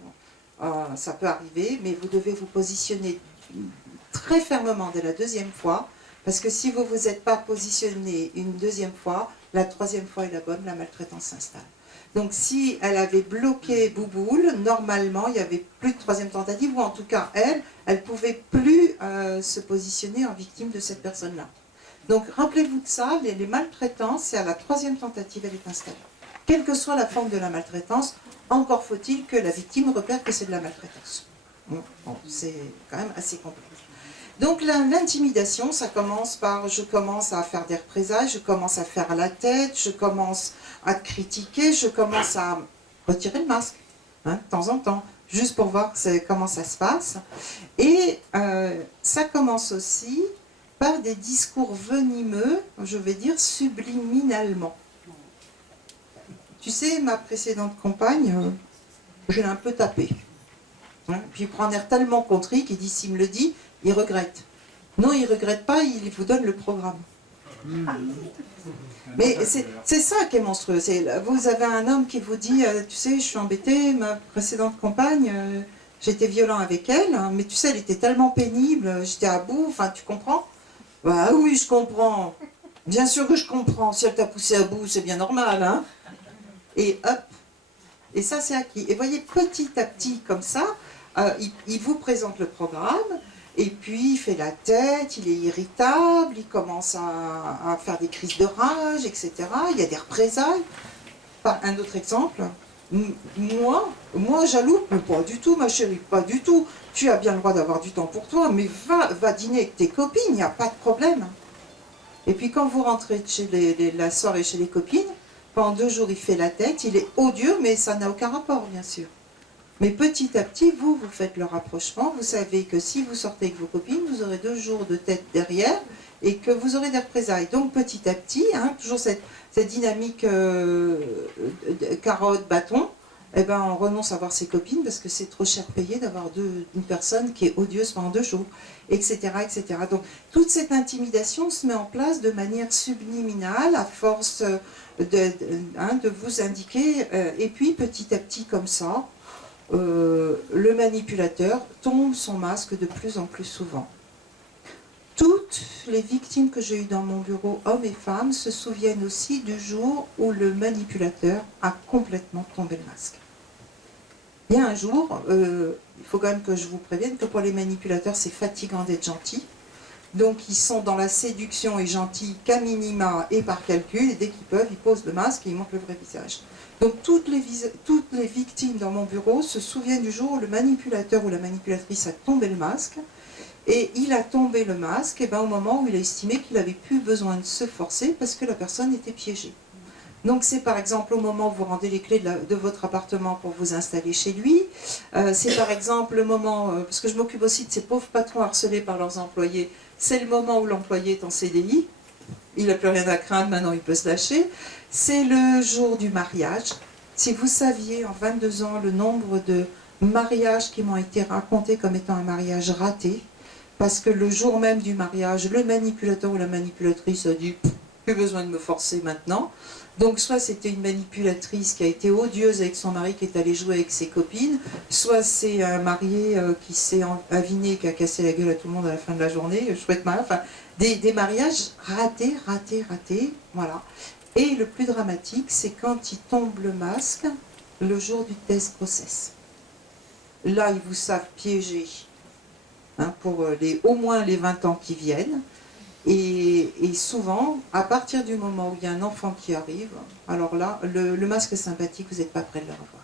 ça peut arriver, mais vous devez vous positionner très fermement dès la 2e fois, parce que si vous ne vous êtes pas positionné une 2e fois, la 3e fois est la bonne, la maltraitance s'installe. Donc si elle avait bloqué Bouboule, normalement il n'y avait plus de 3e tentative, ou en tout cas elle ne pouvait plus se positionner en victime de cette personne-là. Donc rappelez-vous de ça, les maltraitances, c'est à la 3e tentative, elle est installée. Quelle que soit la forme de la maltraitance, encore faut-il que la victime repère que c'est de la maltraitance. Bon, c'est quand même assez compliqué. Donc l'intimidation, ça commence par je commence à faire des représailles, je commence à faire la tête, je commence à te critiquer, je commence à retirer le masque, hein, de temps en temps, juste pour voir comment ça se passe. Et ça commence aussi par des discours venimeux, je vais dire subliminalement. Tu sais, ma précédente compagne, je l'ai un peu tapé. Hein, puis il prend un air tellement contrit qu'il dit, s'il me le dit, il regrette. Non, il ne regrette pas, il vous donne le programme. Mais c'est ça qui est monstrueux. Vous avez un homme qui vous dit, tu sais, je suis embêté, ma précédente compagne, j'étais violent avec elle, hein, mais tu sais, elle était tellement pénible, j'étais à bout, enfin, tu comprends? Bah oui, je comprends. Bien sûr que je comprends. Si elle t'a poussé à bout, c'est bien normal, hein. Et hop, et ça c'est acquis. Et voyez, petit à petit, comme ça, il vous présente le programme, et puis il fait la tête, il est irritable, il commence à faire des crises de rage, etc. Il y a des représailles. Un autre exemple, moi jaloux, mais pas du tout, ma chérie, pas du tout. Tu as bien le droit d'avoir du temps pour toi, mais va dîner avec tes copines, il n'y a pas de problème. Et puis quand vous rentrez chez la soirée chez les copines, pendant 2 jours, il fait la tête, il est odieux, mais ça n'a aucun rapport, bien sûr. Mais petit à petit, vous faites le rapprochement. Vous savez que si vous sortez avec vos copines, vous aurez 2 jours de tête derrière et que vous aurez des représailles. Donc petit à petit, hein, toujours cette dynamique carotte-bâton, eh ben, on renonce à voir ses copines parce que c'est trop cher payé d'avoir une personne qui est odieuse pendant 2 jours, etc., etc. Donc toute cette intimidation se met en place de manière subliminale à force de vous indiquer, et puis petit à petit comme ça, le manipulateur tombe son masque de plus en plus souvent. Toutes les victimes que j'ai eues dans mon bureau, hommes et femmes, se souviennent aussi du jour où le manipulateur a complètement tombé le masque. Il y a un jour, il faut quand même que je vous prévienne que pour les manipulateurs, c'est fatigant d'être gentil. Donc ils sont dans la séduction et gentils qu'à minima et par calcul, et dès qu'ils peuvent, ils posent le masque et ils montrent le vrai visage. Donc toutes les victimes dans mon bureau se souviennent du jour où le manipulateur ou la manipulatrice a tombé le masque, et il a tombé le masque et ben, au moment où il a estimé qu'il n'avait plus besoin de se forcer parce que la personne était piégée. Donc c'est par exemple au moment où vous rendez les clés de votre appartement pour vous installer chez lui. C'est par exemple le moment, parce que je m'occupe aussi de ces pauvres patrons harcelés par leurs employés, c'est le moment où l'employé est en CDI, il n'a plus rien à craindre, maintenant il peut se lâcher. C'est le jour du mariage. Si vous saviez en 22 ans le nombre de mariages qui m'ont été racontés comme étant un mariage raté, parce que le jour même du mariage, le manipulateur ou la manipulatrice a dit « plus besoin de me forcer maintenant ». Donc soit c'était une manipulatrice qui a été odieuse avec son mari qui est allé jouer avec ses copines, soit c'est un marié qui s'est aviné, qui a cassé la gueule à tout le monde à la fin de la journée, chouette mal, enfin des mariages ratés, voilà. Et le plus dramatique, c'est quand il tombe le masque le jour du test grossesse. Là, ils vous savent piéger pour au moins les 20 ans qui viennent. Et souvent, à partir du moment où il y a un enfant qui arrive, alors là, le masque sympathique, vous n'êtes pas prêt de le revoir.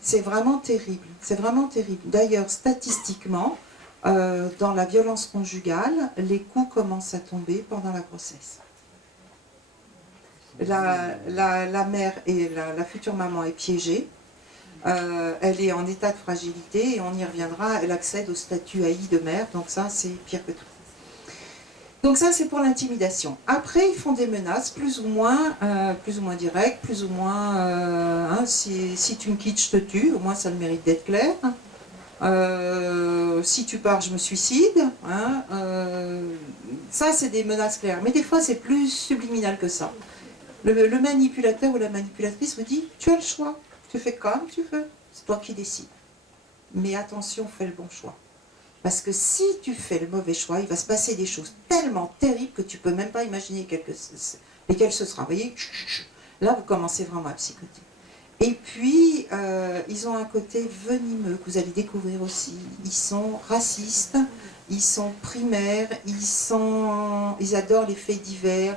C'est vraiment terrible, c'est vraiment terrible. D'ailleurs, statistiquement, dans la violence conjugale, les coups commencent à tomber pendant la grossesse. La mère et la future maman est piégée, elle est en état de fragilité et on y reviendra, elle accède au statut AI de mère, donc ça c'est pire que tout. Donc ça, c'est pour l'intimidation. Après, ils font des menaces plus ou moins directes, plus ou moins, si tu me quittes, je te tue, au moins ça a le mérite d'être clair. Si tu pars, je me suicide. Ça, c'est des menaces claires. Mais des fois, c'est plus subliminal que ça. Le manipulateur ou la manipulatrice vous dit, tu as le choix, tu fais comme tu veux, c'est toi qui décides. Mais attention, fais le bon choix. Parce que si tu fais le mauvais choix, il va se passer des choses tellement terribles que tu ne peux même pas imaginer lesquelles ce sera. Vous voyez, là, vous commencez vraiment à psychoter. Et puis, ils ont un côté venimeux que vous allez découvrir aussi. Ils sont racistes, ils sont primaires, ils adorent les faits divers.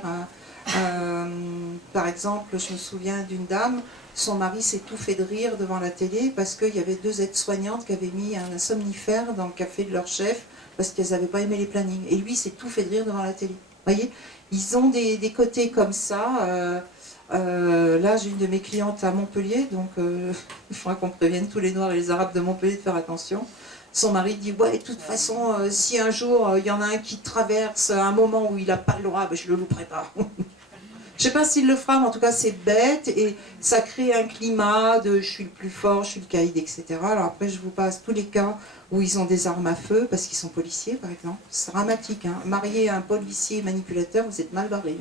Par exemple, je me souviens d'une dame, son mari s'est tout fait de rire devant la télé parce qu'il y avait 2 aides-soignantes qui avaient mis un somnifère dans le café de leur chef parce qu'elles n'avaient pas aimé les plannings. Et lui s'est tout fait de rire devant la télé. Vous voyez, ils ont des côtés comme ça. Là, j'ai une de mes clientes à Montpellier, donc il faudra qu'on prévienne tous les Noirs et les Arabes de Montpellier de faire attention. Son mari dit, ouais, de toute façon, si un jour il y en a un qui traverse un moment où il n'a pas le droit, ben, je ne le louperai pas. Je ne sais pas s'il le fera, mais en tout cas c'est bête et ça crée un climat de je suis le plus fort, je suis le caïd, etc. Alors après je vous passe tous les cas où ils ont des armes à feu parce qu'ils sont policiers par exemple. C'est dramatique, hein. Marier un policier manipulateur, vous êtes mal barré.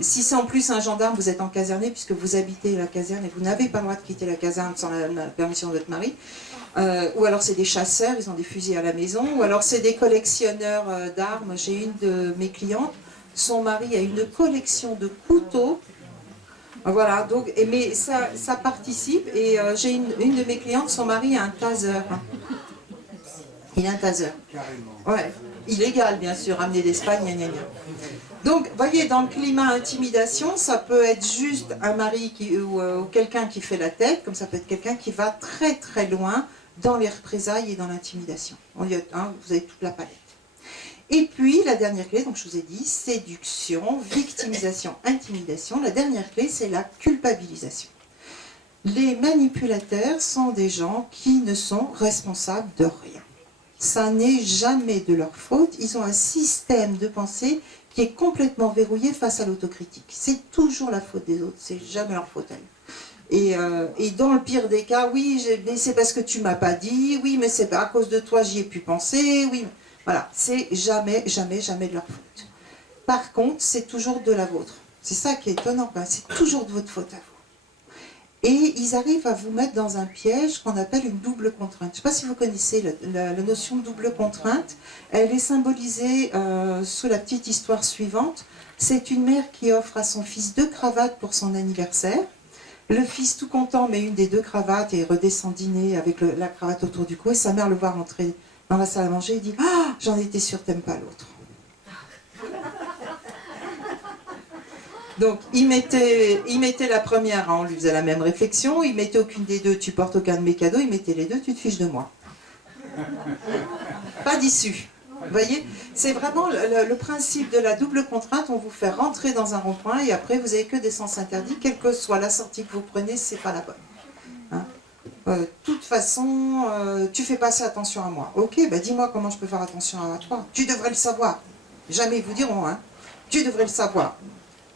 Si c'est en plus un gendarme, vous êtes en caserné puisque vous habitez la caserne et vous n'avez pas le droit de quitter la caserne sans la permission de votre mari. Ou alors c'est des chasseurs, ils ont des fusils à la maison. Ou alors c'est des collectionneurs d'armes. J'ai une de mes clientes. Son mari a une collection de couteaux. Voilà, donc, mais ça participe. Et j'ai une de mes clientes, son mari a un taser. Il a un taser. Ouais, illégal, bien sûr, amené d'Espagne, gna gna gna. Donc, vous voyez, dans le climat intimidation, ça peut être juste un mari ou quelqu'un qui fait la tête, comme ça peut être quelqu'un qui va très très loin dans les représailles et dans l'intimidation. Vous avez toute la palette. Et puis, la dernière clé, donc je vous ai dit, séduction, victimisation, intimidation. La dernière clé, c'est la culpabilisation. Les manipulateurs sont des gens qui ne sont responsables de rien. Ça n'est jamais de leur faute. Ils ont un système de pensée qui est complètement verrouillé face à l'autocritique. C'est toujours la faute des autres, c'est jamais leur faute à eux. Et dans le pire des cas, oui, mais c'est parce que tu m'as pas dit, oui, mais c'est à cause de toi j'y ai pu penser, oui. Voilà, c'est jamais, jamais, jamais de leur faute. Par contre, c'est toujours de la vôtre. C'est ça qui est étonnant, c'est toujours de votre faute à vous. Et ils arrivent à vous mettre dans un piège qu'on appelle une double contrainte. Je ne sais pas si vous connaissez la notion de double contrainte. Elle est symbolisée sous la petite histoire suivante. C'est une mère qui offre à son fils 2 cravates pour son anniversaire. Le fils, tout content, met une des 2 cravates et redescend dîner avec la cravate autour du cou. Et sa mère le voit rentrer dans la salle à manger, il dit « Ah, j'en étais sûre, t'aimes pas l'autre. » Donc, il mettait la première, on lui faisait la même réflexion, il mettait aucune des deux, tu portes aucun de mes cadeaux, il mettait les deux, tu te fiches de moi. Pas d'issue. Vous voyez, c'est vraiment le principe de la double contrainte, on vous fait rentrer dans un rond-point et après vous n'avez que des sens interdits, quelle que soit la sortie que vous prenez, c'est pas la bonne. Hein, de toute façon, tu fais pas assez attention à moi. Ok, bah dis-moi comment je peux faire attention à toi. Tu devrais le savoir. Jamais ils vous diront, hein. Tu devrais le savoir.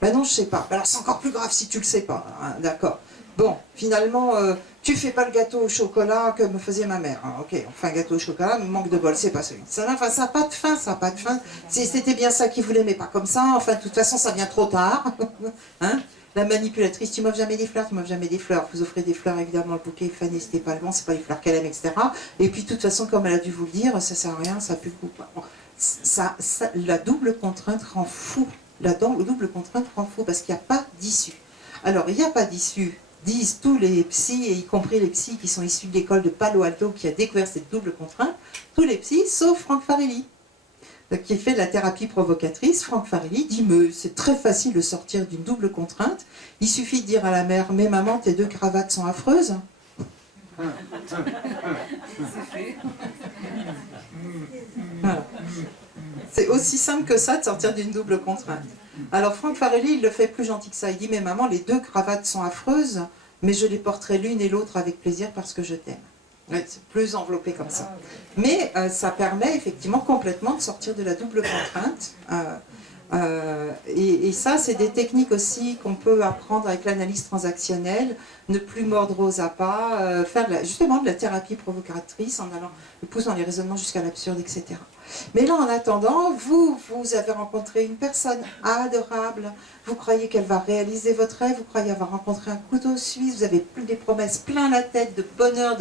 Ben non, je sais pas. Alors c'est encore plus grave si tu le sais pas. Hein, d'accord. Bon, finalement, tu fais pas le gâteau au chocolat que me faisait ma mère. Hein, ok, enfin gâteau au chocolat, mais manque de bol, c'est pas celui. Ça n'a pas de fin, ça n'a pas de fin. C'était bien ça qu'il voulait, mais pas comme ça. Enfin, de toute façon, ça vient trop tard. Hein, la manipulatrice, tu m'offres jamais des fleurs, tu m'offres jamais des fleurs. Vous offrez des fleurs, évidemment, le bouquet est fané, c'était pas le bon, c'est pas les fleurs qu'elle aime, etc. Et puis, de toute façon, comme elle a dû vous le dire, ça sert à rien, ça pue le goût. Bon, la double contrainte rend fou. La double contrainte rend fou parce qu'il n'y a pas d'issue. Alors, il n'y a pas d'issue, disent tous les psys, et y compris les psys qui sont issus de l'école de Palo Alto qui a découvert cette double contrainte, tous les psys, sauf Franck Farelli, qui fait de la thérapie provocatrice. Franck Farelli dit « c'est très facile de sortir d'une double contrainte, il suffit de dire à la mère « mais maman, tes deux cravates sont affreuses ». Voilà. C'est aussi simple que ça de sortir d'une double contrainte. Alors Franck Farelli, il le fait plus gentil que ça. Il dit « mais maman, les deux cravates sont affreuses, mais je les porterai l'une et l'autre avec plaisir parce que je t'aime. » Ouais, c'est plus enveloppé comme ça. Mais ça permet effectivement complètement de sortir de la double contrainte. Et ça, c'est des techniques aussi qu'on peut apprendre avec l'analyse transactionnelle, ne plus mordre aux appâts, faire justement de la thérapie provocatrice en allant le pouce dans les raisonnements jusqu'à l'absurde, etc. Mais là, en attendant, vous avez rencontré une personne adorable, vous croyez qu'elle va réaliser votre rêve, vous croyez avoir rencontré un couteau suisse, vous avez des promesses plein la tête de bonheur,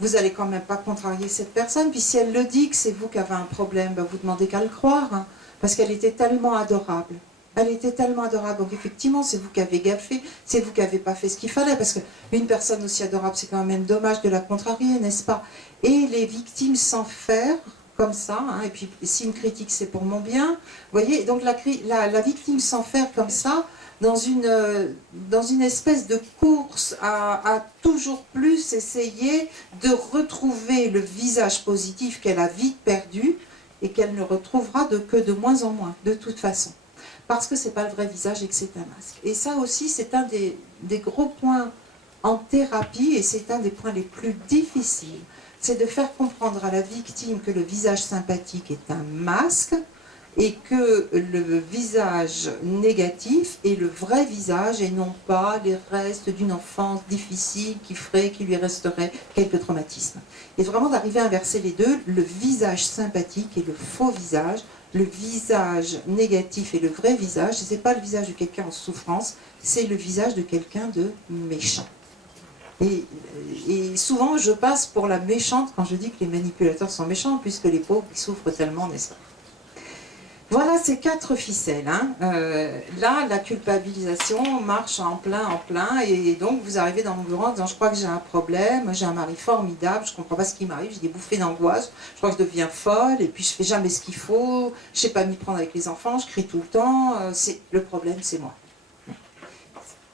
vous n'allez quand même pas contrarier cette personne, puis si elle le dit que c'est vous qui avez un problème, ben vous demandez qu'à le croire, hein, parce qu'elle était tellement adorable. Elle était tellement adorable, donc effectivement, c'est vous qui avez gaffé, c'est vous qui n'avez pas fait ce qu'il fallait, parce qu'une personne aussi adorable, c'est quand même dommage de la contrarier, n'est-ce pas? Et les victimes s'enferment comme ça, hein, et puis si une critique c'est pour mon bien, vous voyez, donc la victime s'enferme comme ça, dans une espèce de course à toujours plus essayer de retrouver le visage positif qu'elle a vite perdu, et qu'elle ne retrouvera que de moins en moins, de toute façon. Parce que ce n'est pas le vrai visage et que c'est un masque. Et ça aussi, c'est un des gros points en thérapie, et c'est un des points les plus difficiles. C'est de faire comprendre à la victime que le visage sympathique est un masque, et que le visage négatif est le vrai visage, et non pas les restes d'une enfance difficile qui lui resterait quelques traumatismes. Et vraiment d'arriver à inverser les deux, le visage sympathique et le faux visage, le visage négatif et le vrai visage, ce n'est pas le visage de quelqu'un en souffrance, c'est le visage de quelqu'un de méchant. Et souvent, je passe pour la méchante quand je dis que les manipulateurs sont méchants, puisque les pauvres souffrent tellement, n'est-ce pas? Voilà ces 4 ficelles. Hein. Là, la culpabilisation marche en plein, et donc vous arrivez dans mon bureau en disant « je crois que j'ai un problème, j'ai un mari formidable, je ne comprends pas ce qui m'arrive, j'ai des bouffées d'angoisse, je crois que je deviens folle, et puis je ne fais jamais ce qu'il faut, je ne sais pas m'y prendre avec les enfants, je crie tout le temps, le problème c'est moi. »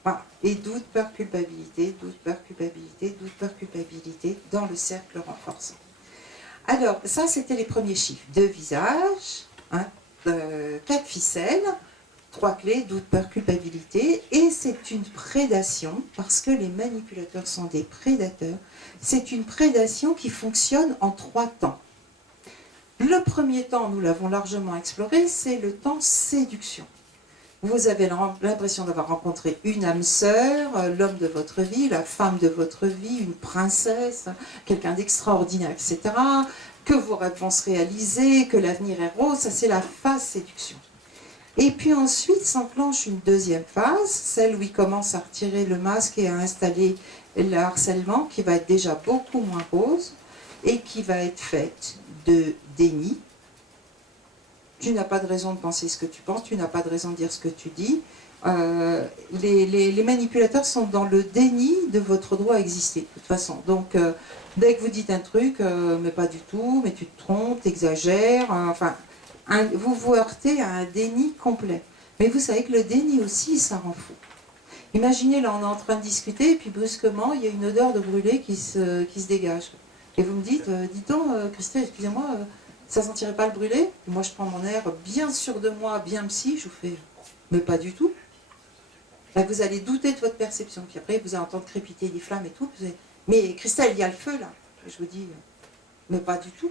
Voilà. Et doute, peur, culpabilité, doute, peur, culpabilité, doute, peur, culpabilité, dans le cercle renforçant. Alors, ça c'était les premiers chiffres. 2 visages, hein, 4 ficelles, 3 clés, doute, peur, culpabilité, et c'est une prédation, parce que les manipulateurs sont des prédateurs, c'est une prédation qui fonctionne en 3 temps. Le premier temps, nous l'avons largement exploré, c'est le temps séduction. Vous avez l'impression d'avoir rencontré une âme sœur, l'homme de votre vie, la femme de votre vie, une princesse, quelqu'un d'extraordinaire, etc., que vos rêves vont se réaliser, que l'avenir est rose, ça c'est la phase séduction. Et puis ensuite s'enclenche une deuxième phase, celle où il commence à retirer le masque et à installer le harcèlement, qui va être déjà beaucoup moins rose, et qui va être faite de déni. Tu n'as pas de raison de penser ce que tu penses, tu n'as pas de raison de dire ce que tu dis. les manipulateurs sont dans le déni de votre droit à exister, de toute façon. Donc, dès que vous dites un truc, mais pas du tout, mais tu te trompes, t'exagères, vous vous heurtez à un déni complet. Mais vous savez que le déni aussi, ça rend fou. Imaginez, là, on est en train de discuter, et puis brusquement, il y a une odeur de brûlé qui se dégage. Et vous me dites, dis-donc, Christelle, excusez-moi, ça sentirait pas le brûlé? Moi, je prends mon air bien sûr de moi, bien psy, je vous fais, mais pas du tout. Là, vous allez douter de votre perception, puis après, vous allez entendre crépiter les flammes et tout. Mais Christelle, il y a le feu, là. Et je vous dis, mais pas du tout.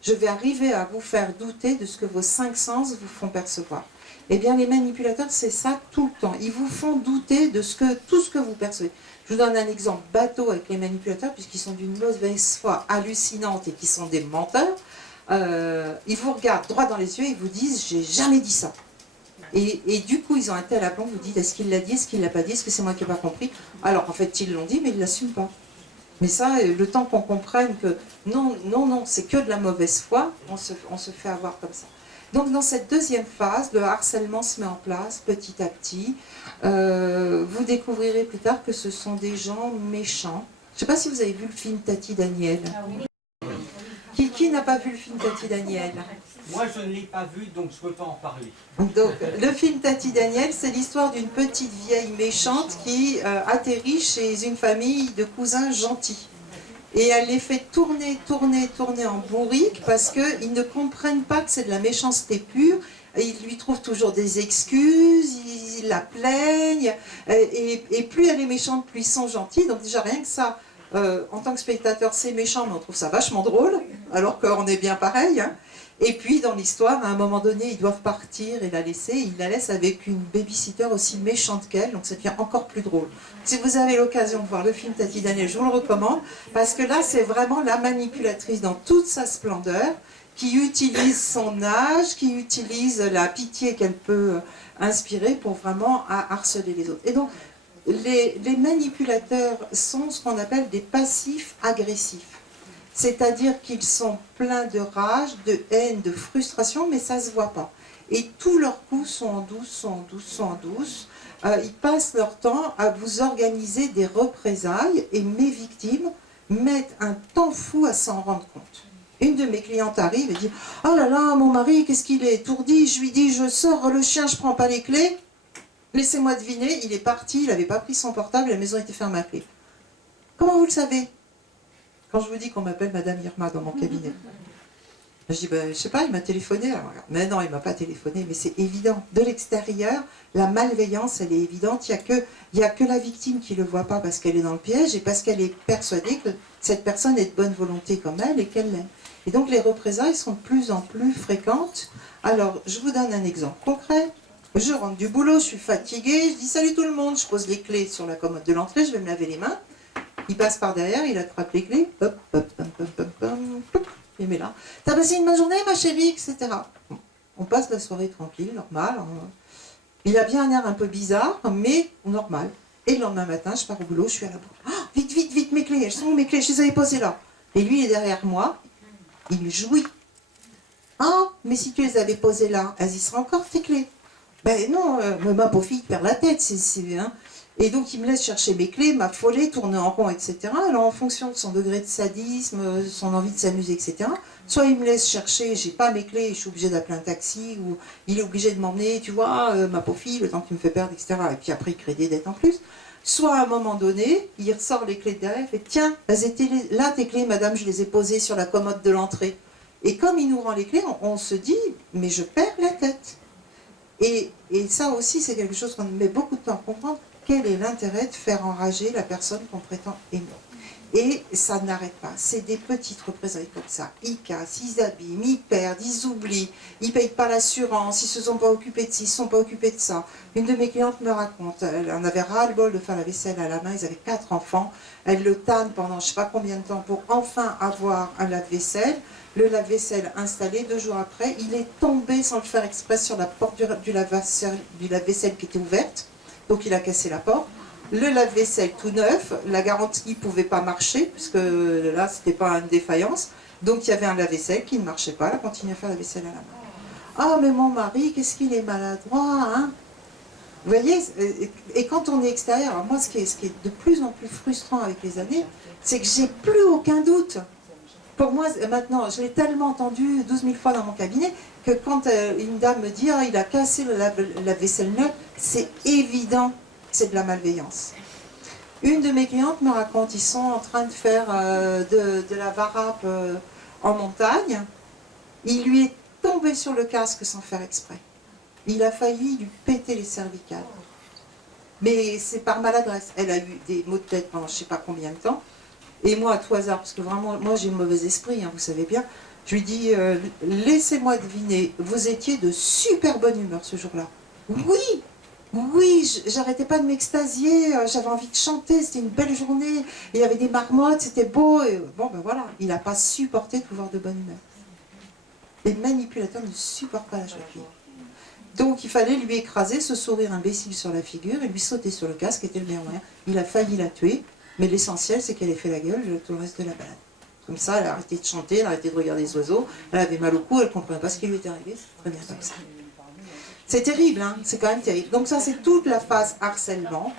Je vais arriver à vous faire douter de ce que vos 5 sens vous font percevoir. Eh bien, les manipulateurs, c'est ça tout le temps. Ils vous font douter de tout ce que vous percevez. Je vous donne un exemple bateau avec les manipulateurs, puisqu'ils sont d'une mauvaise foi hallucinante et qui sont des menteurs. Ils vous regardent droit dans les yeux et ils vous disent « j'ai jamais dit ça ». Et du coup, ils ont un tel aplomb, vous dites « est-ce qu'il l'a dit, est-ce qu'il ne l'a pas dit, est-ce que c'est moi qui n'ai pas compris ?» Alors, en fait, ils l'ont dit, mais ils ne l'assument pas. Mais ça, le temps qu'on comprenne que non, non, non, c'est que de la mauvaise foi, on se fait avoir comme ça. Donc dans cette deuxième phase, le harcèlement se met en place petit à petit. Vous découvrirez plus tard que ce sont des gens méchants. Je ne sais pas si vous avez vu le film Tati Daniel. Qui n'a pas vu le film Tati Daniel? Moi, je ne l'ai pas vu, donc je ne peux pas en parler. Donc, le film Tati Daniel, c'est l'histoire d'une petite vieille méchante qui atterrit chez une famille de cousins gentils. Et elle les fait tourner, tourner, tourner en bourrique parce qu'ils ne comprennent pas que c'est de la méchanceté pure. Et ils lui trouvent toujours des excuses, ils la plaignent. Et plus elle est méchante, plus ils sont gentils. Donc déjà, rien que ça, en tant que spectateur, c'est méchant, mais on trouve ça vachement drôle, alors qu'on est bien pareil. Hein. Et puis, dans l'histoire, à un moment donné, ils doivent partir et la laisser. Ils la laissent avec une babysitter aussi méchante qu'elle, donc ça devient encore plus drôle. Si vous avez l'occasion de voir le film Tati Daniel, je vous le recommande, parce que là, c'est vraiment la manipulatrice dans toute sa splendeur, qui utilise son âge, qui utilise la pitié qu'elle peut inspirer pour vraiment harceler les autres. Et donc, les manipulateurs sont ce qu'on appelle des passifs agressifs. C'est-à-dire qu'ils sont pleins de rage, de haine, de frustration, mais ça ne se voit pas. Et tous leurs coups sont en douce, sont en douce, sont en douce. Ils passent leur temps à vous organiser des représailles et mes victimes mettent un temps fou à s'en rendre compte. Une de mes clientes arrive et dit « Oh là là, mon mari, qu'est-ce qu'il est étourdi ?» Je lui dis « Je sors le chien, je ne prends pas les clés. Laissez-moi deviner, il est parti, il n'avait pas pris son portable, la maison était fermée à clé. » Comment vous le savez? Quand je vous dis qu'on m'appelle Madame Irma dans mon cabinet, je dis, ben, je sais pas, il m'a téléphoné. Alors, mais non, il ne m'a pas téléphoné, mais c'est évident. De l'extérieur, la malveillance, elle est évidente. Il n'y a que la victime qui ne le voit pas parce qu'elle est dans le piège et parce qu'elle est persuadée que cette personne est de bonne volonté comme elle et qu'elle l'aime. Et donc, les représailles sont de plus en plus fréquentes. Alors, je vous donne un exemple concret. Je rentre du boulot, je suis fatiguée, je dis salut tout le monde, je pose les clés sur la commode de l'entrée, je vais me laver les mains. Il passe par derrière, il attrape les clés, hop, hop, hop, hop, hop, hop, il met là. T'as passé une bonne journée, ma chérie, etc. Bon, on passe la soirée tranquille, normal. Il a bien un air un peu bizarre, mais normal. Et le lendemain matin, je pars au boulot, je suis à la bourre. Oh, vite, vite, vite, mes clés, elles sont où mes clés? Je les avais posées là. Et lui, il est derrière moi, il jouit. Ah, mais si tu les avais posées là, elles y seraient encore tes clés. Ben non, ma pauvre fille perd la tête, hein. Et donc il me laisse chercher mes clés, m'affoler, tourner en rond, etc. Alors en fonction de son degré de sadisme, son envie de s'amuser, etc. Soit il me laisse chercher, j'ai pas mes clés, je suis obligée d'appeler un taxi, ou il est obligé de m'emmener, tu vois, ma pauvre fille, le temps qu'il me fait perdre, etc. Et puis après il crée des dettes en plus. Soit à un moment donné, il ressort les clés de derrière, il fait tiens, elles étaient là tes clés, madame, je les ai posées sur la commode de l'entrée. Et comme il nous rend les clés, on se dit mais je perds la tête. Et ça aussi, c'est quelque chose qu'on met beaucoup de temps à comprendre. Quel est l'intérêt de faire enrager la personne qu'on prétend aimer? Et ça n'arrête pas. C'est des petites représailles comme ça. Ils cassent, ils abîment, ils perdent, ils oublient, ils ne payent pas l'assurance, ils ne se sont pas occupés de ci, ils ne se sont pas occupés de ça. Une de mes clientes me raconte, elle en avait ras-le-bol de faire la vaisselle à la main, ils avaient 4 enfants. Elle le tanne pendant je ne sais pas combien de temps pour enfin avoir un lave-vaisselle. Le lave-vaisselle installé, 2 jours après, il est tombé sans le faire exprès sur la porte du lave-vaisselle qui était ouverte. Donc il a cassé la porte. Le lave-vaisselle tout neuf, la garantie ne pouvait pas marcher, puisque là, ce n'était pas une défaillance. Donc il y avait un lave-vaisselle qui ne marchait pas, elle a continué à faire la vaisselle à la main. Ah, mais mon mari, qu'est-ce qu'il est maladroit, hein? Vous voyez, et quand on est extérieur, alors moi ce qui est de plus en plus frustrant avec les années, c'est que j'ai plus aucun doute. Pour moi, maintenant, je l'ai tellement entendu 12 000 fois dans mon cabinet, que quand une dame me dit « Ah, il a cassé la vaisselle neuve », c'est évident que c'est de la malveillance. Une de mes clientes me raconte, ils sont en train de faire de la varap en montagne, il lui est tombé sur le casque sans faire exprès. Il a failli lui péter les cervicales. Mais c'est par maladresse. Elle a eu des maux de tête pendant je ne sais pas combien de temps. Et moi, à tout hasard, parce que vraiment, moi j'ai le mauvais esprit, hein, vous savez bien, je lui dis, laissez-moi deviner, vous étiez de super bonne humeur ce jour-là. Oui, oui, j'arrêtais pas de m'extasier, j'avais envie de chanter, c'était une belle journée, il y avait des marmottes, c'était beau. Et, bon, ben voilà, il n'a pas supporté de vous voir de bonne humeur. Les manipulateurs ne supportent pas la joie de vivre. Donc il fallait lui écraser ce sourire imbécile sur la figure et lui sauter sur le casque, était le meilleur moyen. Il a failli la tuer, mais l'essentiel c'est qu'elle ait fait la gueule tout le reste de la balade. Comme ça, elle a arrêté de chanter, elle a arrêté de regarder les oiseaux, elle avait mal au cou, elle ne comprenait pas ce qui lui était arrivé, c'est très bien comme ça. C'est terrible, hein, c'est quand même terrible. Donc ça c'est toute la phase harcèlement.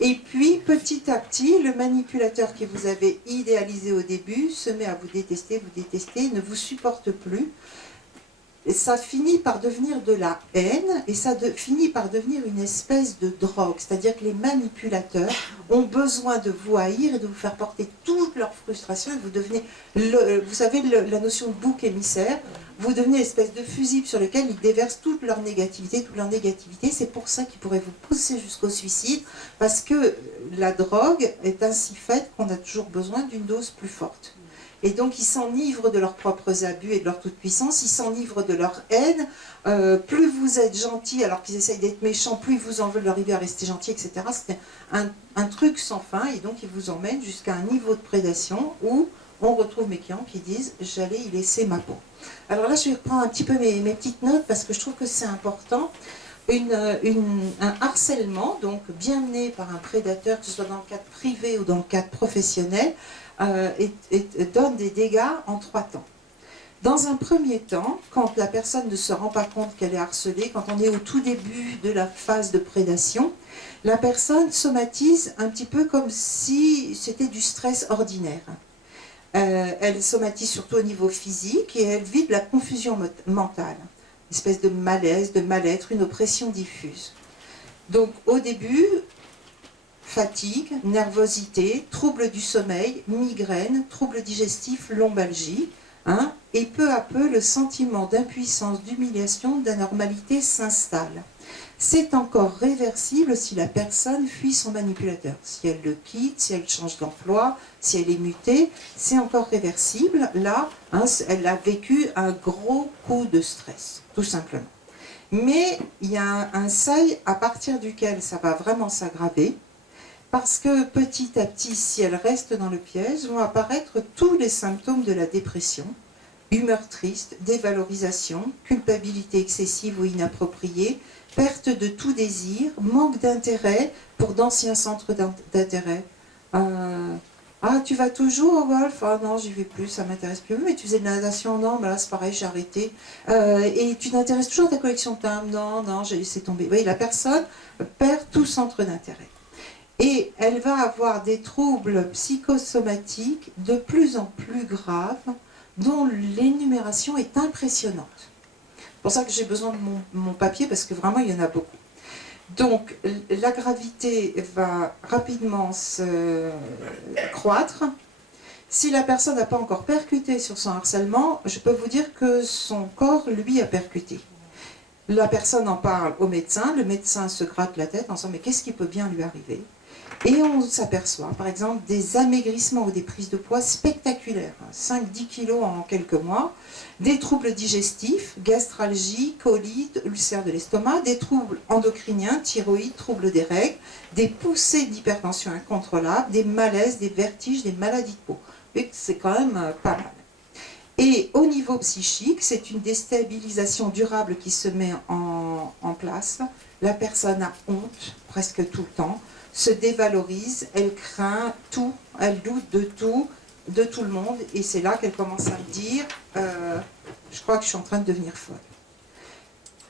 Et puis petit à petit, le manipulateur que vous avez idéalisé au début se met à vous détester, ne vous supporte plus. Et ça finit par devenir de la haine et ça finit par devenir une espèce de drogue. C'est-à-dire que les manipulateurs ont besoin de vous haïr et de vous faire porter toute leur frustration. Et vous devenez, vous savez, la notion de bouc émissaire, vous devenez l'espèce de fusible sur lequel ils déversent toute leur négativité. C'est pour ça qu'ils pourraient vous pousser jusqu'au suicide, parce que la drogue est ainsi faite qu'on a toujours besoin d'une dose plus forte. Et donc ils s'enivrent de leurs propres abus et de leur toute-puissance, ils s'enivrent de leur haine. Plus vous êtes gentil alors qu'ils essayent d'être méchants, plus ils vous en veulent arriver à rester gentil, etc. C'est un truc sans fin, et donc ils vous emmènent jusqu'à un niveau de prédation où on retrouve mes clients qui disent « j'allais y laisser ma peau ». Alors là je vais reprendre un petit peu mes petites notes parce que je trouve que c'est important. Un harcèlement, donc bien mené par un prédateur, que ce soit dans le cadre privé ou dans le cadre professionnel, donne des dégâts en 3 temps. Dans un premier temps, quand la personne ne se rend pas compte qu'elle est harcelée, quand on est au tout début de la phase de prédation, la personne somatise un petit peu comme si c'était du stress ordinaire. Elle somatise surtout au niveau physique et elle vit de la confusion mentale, une espèce de malaise, de mal-être, une oppression diffuse. Donc au début, fatigue, nervosité, troubles du sommeil, migraine, troubles digestifs, lombalgie, hein, et peu à peu le sentiment d'impuissance, d'humiliation, d'anormalité s'installe. C'est encore réversible si la personne fuit son manipulateur. Si elle le quitte, si elle change d'emploi, si elle est mutée, c'est encore réversible. Là, hein, elle a vécu un gros coup de stress, tout simplement. Mais il y a un seuil à partir duquel ça va vraiment s'aggraver, parce que petit à petit, si elle reste dans le piège, vont apparaître tous les symptômes de la dépression, humeur triste, dévalorisation, culpabilité excessive ou inappropriée, perte de tout désir, manque d'intérêt pour d'anciens centres d'intérêt. Ah, tu vas toujours au golf? Ah non, j'y vais plus, ça m'intéresse plus. Mais tu faisais de la natation? Non, mais là c'est pareil, j'ai arrêté. Et tu t'intéresses toujours à ta collection de timbres? Non, non, j'ai laissé tomber. Vous voyez, la personne perd tout centre d'intérêt. Et elle va avoir des troubles psychosomatiques de plus en plus graves, dont l'énumération est impressionnante. C'est pour ça que j'ai besoin de mon papier, parce que vraiment, il y en a beaucoup. Donc, la gravité va rapidement se croître. Si la personne n'a pas encore percuté sur son harcèlement, je peux vous dire que son corps, lui, a percuté. La personne en parle au médecin, le médecin se gratte la tête en disant « mais qu'est-ce qui peut bien lui arriver ?» Et on s'aperçoit, par exemple, des amaigrissements ou des prises de poids spectaculaires, 5-10 kilos en quelques mois, des troubles digestifs, gastralgie, colite, ulcère de l'estomac, des troubles endocriniens, thyroïde, troubles des règles, des poussées d'hypertension incontrôlables, des malaises, des vertiges, des maladies de peau. C'est quand même pas mal. Et au niveau psychique, c'est une déstabilisation durable qui se met en place. La personne a honte presque tout le temps, se dévalorise, elle craint tout, elle doute de tout le monde, et c'est là qu'elle commence à me dire je crois que je suis en train de devenir folle.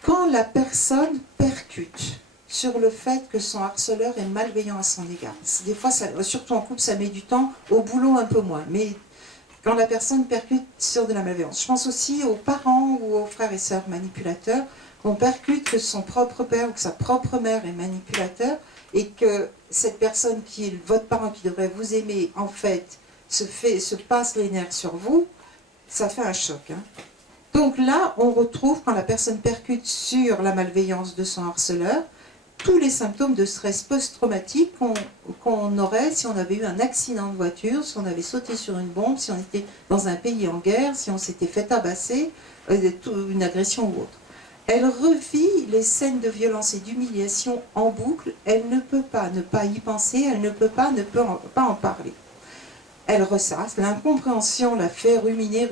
Quand la personne percute, sur le fait que son harceleur est malveillant à son égard. Des fois, surtout en couple, ça met du temps, au boulot un peu moins, mais quand la personne percute sur de la malveillance. Je pense aussi aux parents ou aux frères et sœurs manipulateurs, qu'on percute que son propre père ou que sa propre mère est manipulateur, et que cette personne qui est votre parent, qui devrait vous aimer, en fait, se passe les nerfs sur vous, ça fait un choc. Hein. Donc là, on retrouve, quand la personne percute sur la malveillance de son harceleur, tous les symptômes de stress post-traumatique qu'on aurait si on avait eu un accident de voiture, si on avait sauté sur une bombe, si on était dans un pays en guerre, si on s'était fait tabasser, une agression ou autre. Elle revit les scènes de violence et d'humiliation en boucle, elle ne peut pas ne pas y penser, elle ne peut pas pas en parler. Elle ressasse, l'incompréhension la fait ruminer,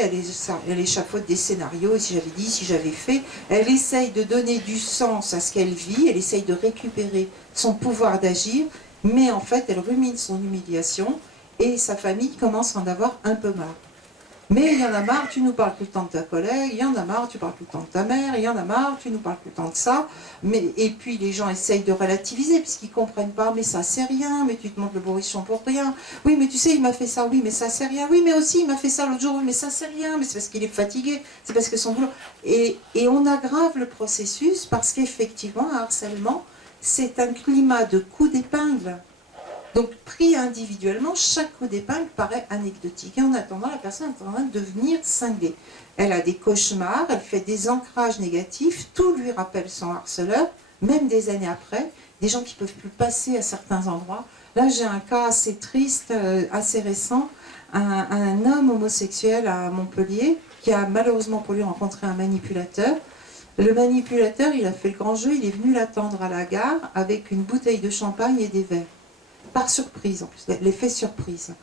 elle échafaude des scénarios, et si j'avais dit, si j'avais fait, elle essaye de donner du sens à ce qu'elle vit, elle essaye de récupérer son pouvoir d'agir, mais en fait elle rumine son humiliation, et sa famille commence à en avoir un peu marre. Mais il y en a marre, tu nous parles tout le temps de ta collègue, il y en a marre, tu parles tout le temps de ta mère, il y en a marre, tu nous parles tout le temps de ça. Et puis les gens essayent de relativiser puisqu'ils ne comprennent pas, mais ça c'est rien, mais tu te montres le bourrichon pour rien. Oui, mais tu sais, il m'a fait ça, oui, mais ça c'est rien. Oui, mais aussi il m'a fait ça l'autre jour, oui, mais ça c'est rien, mais c'est parce qu'il est fatigué, c'est parce que son boulot. Et on aggrave le processus parce qu'effectivement, un harcèlement, c'est un climat de coups d'épingle. Donc, pris individuellement, chaque coup d'épingle paraît anecdotique. Et en attendant, la personne est en train de devenir cinglée. Elle a des cauchemars, elle fait des ancrages négatifs, tout lui rappelle son harceleur, même des années après, des gens qui ne peuvent plus passer à certains endroits. Là, j'ai un cas assez triste, assez récent, un homme homosexuel à Montpellier, qui a malheureusement pour lui rencontré un manipulateur. Le manipulateur, il a fait le grand jeu, il est venu l'attendre à la gare avec une bouteille de champagne et des verres. Par surprise en plus, l'effet surprise.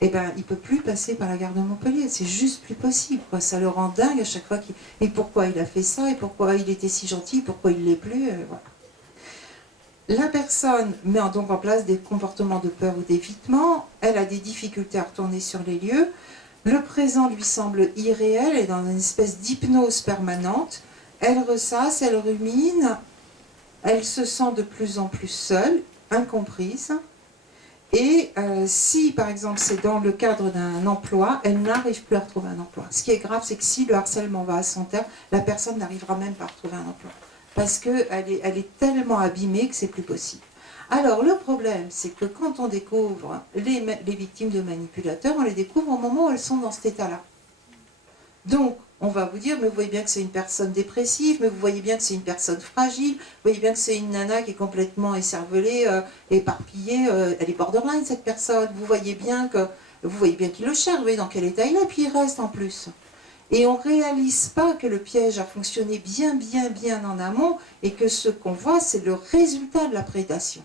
Eh ben, il ne peut plus passer par la gare de Montpellier, c'est juste plus possible, quoi. Ça le rend dingue à chaque fois qu'il... Et pourquoi il a fait ça, et pourquoi il était si gentil, pourquoi il ne l'est plus, voilà. La personne met donc en place des comportements de peur ou d'évitement, elle a des difficultés à retourner sur les lieux, le présent lui semble irréel, elle est dans une espèce d'hypnose permanente, elle ressasse, elle rumine, elle se sent de plus en plus seule, incomprise, et si par exemple c'est dans le cadre d'un emploi, elle n'arrive plus à retrouver un emploi. Ce qui est grave, c'est que si le harcèlement va à son terme, la personne n'arrivera même pas à retrouver un emploi, parce qu'elle est tellement abîmée que c'est plus possible. Alors le problème, c'est que quand on découvre les victimes de manipulateurs, on les découvre au moment où elles sont dans cet état-là. Donc, on va vous dire, mais vous voyez bien que c'est une personne dépressive, mais vous voyez bien que c'est une personne fragile, vous voyez bien que c'est une nana qui est complètement écervelée, éparpillée, elle est borderline cette personne, vous voyez bien qu'il le cherche, vous voyez dans quel état il est, puis il reste en plus. Et on ne réalise pas que le piège a fonctionné bien en amont, et que ce qu'on voit, c'est le résultat de la prédation.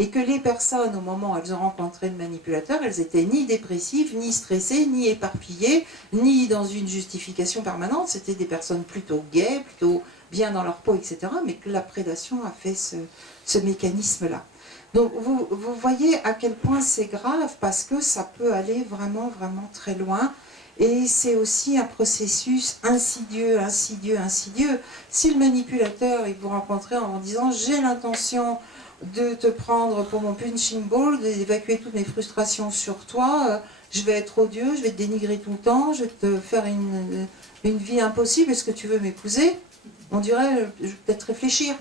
Et que les personnes, au moment où elles ont rencontré le manipulateur, elles étaient ni dépressives, ni stressées, ni éparpillées, ni dans une justification permanente. C'était des personnes plutôt gaies, plutôt bien dans leur peau, etc. Mais que la prédation a fait ce mécanisme-là. Donc vous voyez à quel point c'est grave, parce que ça peut aller vraiment très loin. Et c'est aussi un processus insidieux. Si le manipulateur, il vous rencontrait en vous disant « j'ai l'intention de te prendre pour mon punching ball, d'évacuer toutes mes frustrations sur toi, je vais être odieux, je vais te dénigrer tout le temps, je vais te faire une vie impossible, est-ce que tu veux m'épouser ?» On dirait, je vais peut-être réfléchir.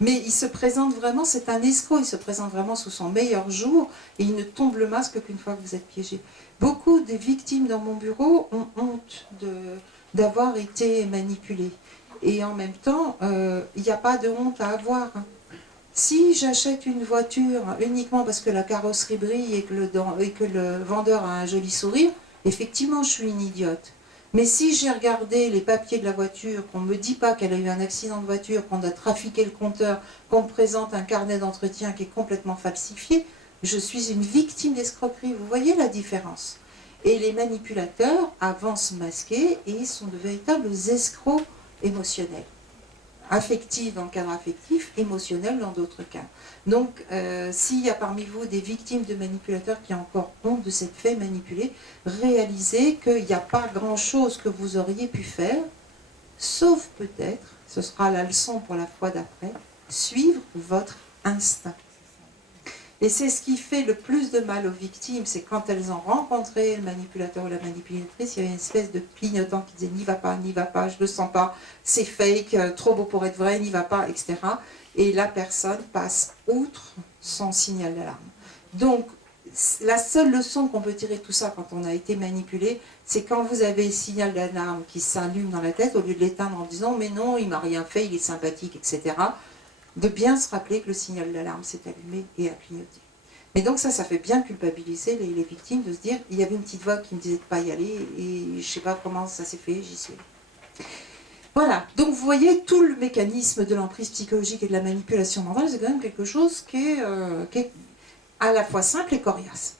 Mais il se présente vraiment, c'est un escroc, il se présente vraiment sous son meilleur jour, et il ne tombe le masque qu'une fois que vous êtes piégé. Beaucoup des victimes dans mon bureau ont honte d'avoir été manipulées. Et en même temps, il n'y a pas de honte à avoir. Si j'achète une voiture uniquement parce que la carrosserie brille et que le vendeur a un joli sourire, effectivement, je suis une idiote. Mais si j'ai regardé les papiers de la voiture, qu'on ne me dit pas qu'elle a eu un accident de voiture, qu'on a trafiqué le compteur, qu'on me présente un carnet d'entretien qui est complètement falsifié, je suis une victime d'escroquerie. Vous voyez la différence? Et les manipulateurs avancent masqués et sont de véritables escrocs émotionnels. Affective dans le cadre affectif, émotionnel dans d'autres cas. Donc, s'il y a parmi vous des victimes de manipulateurs qui ont encore honte de s'être fait manipuler, réalisez qu'il n'y a pas grand-chose que vous auriez pu faire, sauf peut-être ce sera la leçon pour la fois d'après, suivre votre instinct. Et c'est ce qui fait le plus de mal aux victimes, c'est quand elles ont rencontré le manipulateur ou la manipulatrice, il y avait une espèce de clignotant qui disait « n'y va pas, je ne le sens pas, c'est fake, trop beau pour être vrai, n'y va pas, etc. » Et la personne passe outre son signal d'alarme. Donc, la seule leçon qu'on peut tirer de tout ça quand on a été manipulé, c'est quand vous avez le signal d'alarme qui s'allume dans la tête, au lieu de l'éteindre en disant « mais non, il m'a rien fait, il est sympathique, etc. » de bien se rappeler que le signal d'alarme s'est allumé et a clignoté. Mais donc ça fait bien culpabiliser les victimes de se dire il y avait une petite voix qui me disait de ne pas y aller et je ne sais pas comment ça s'est fait, j'y suis allée. Voilà, donc vous voyez tout le mécanisme de l'emprise psychologique et de la manipulation mentale, c'est quand même quelque chose qui est à la fois simple et coriace.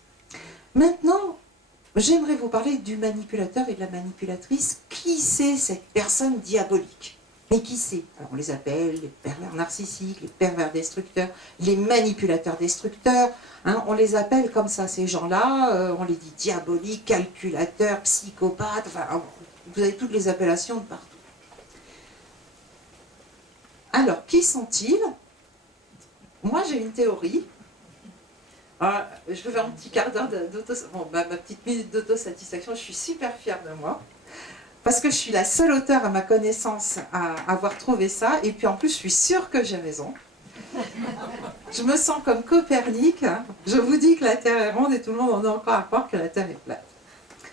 Maintenant, j'aimerais vous parler du manipulateur et de la manipulatrice. Qui c'est cette personne diabolique ? Mais qui c'est? Alors on les appelle les pervers narcissiques, les pervers destructeurs, les manipulateurs destructeurs, hein, on les appelle comme ça, ces gens-là, on les dit diaboliques, calculateurs, psychopathes, enfin, vous avez toutes les appellations de partout. Alors, qui sont-ils? Moi j'ai une théorie. Alors, je vais faire un petit quart d'heure ma petite minute d'autosatisfaction, je suis super fière de moi. Parce que je suis la seule auteure à ma connaissance à avoir trouvé ça, et puis en plus je suis sûre que j'ai raison. Je me sens comme Copernic, hein. Je vous dis que la Terre est ronde et tout le monde en a encore à croire que la Terre est plate.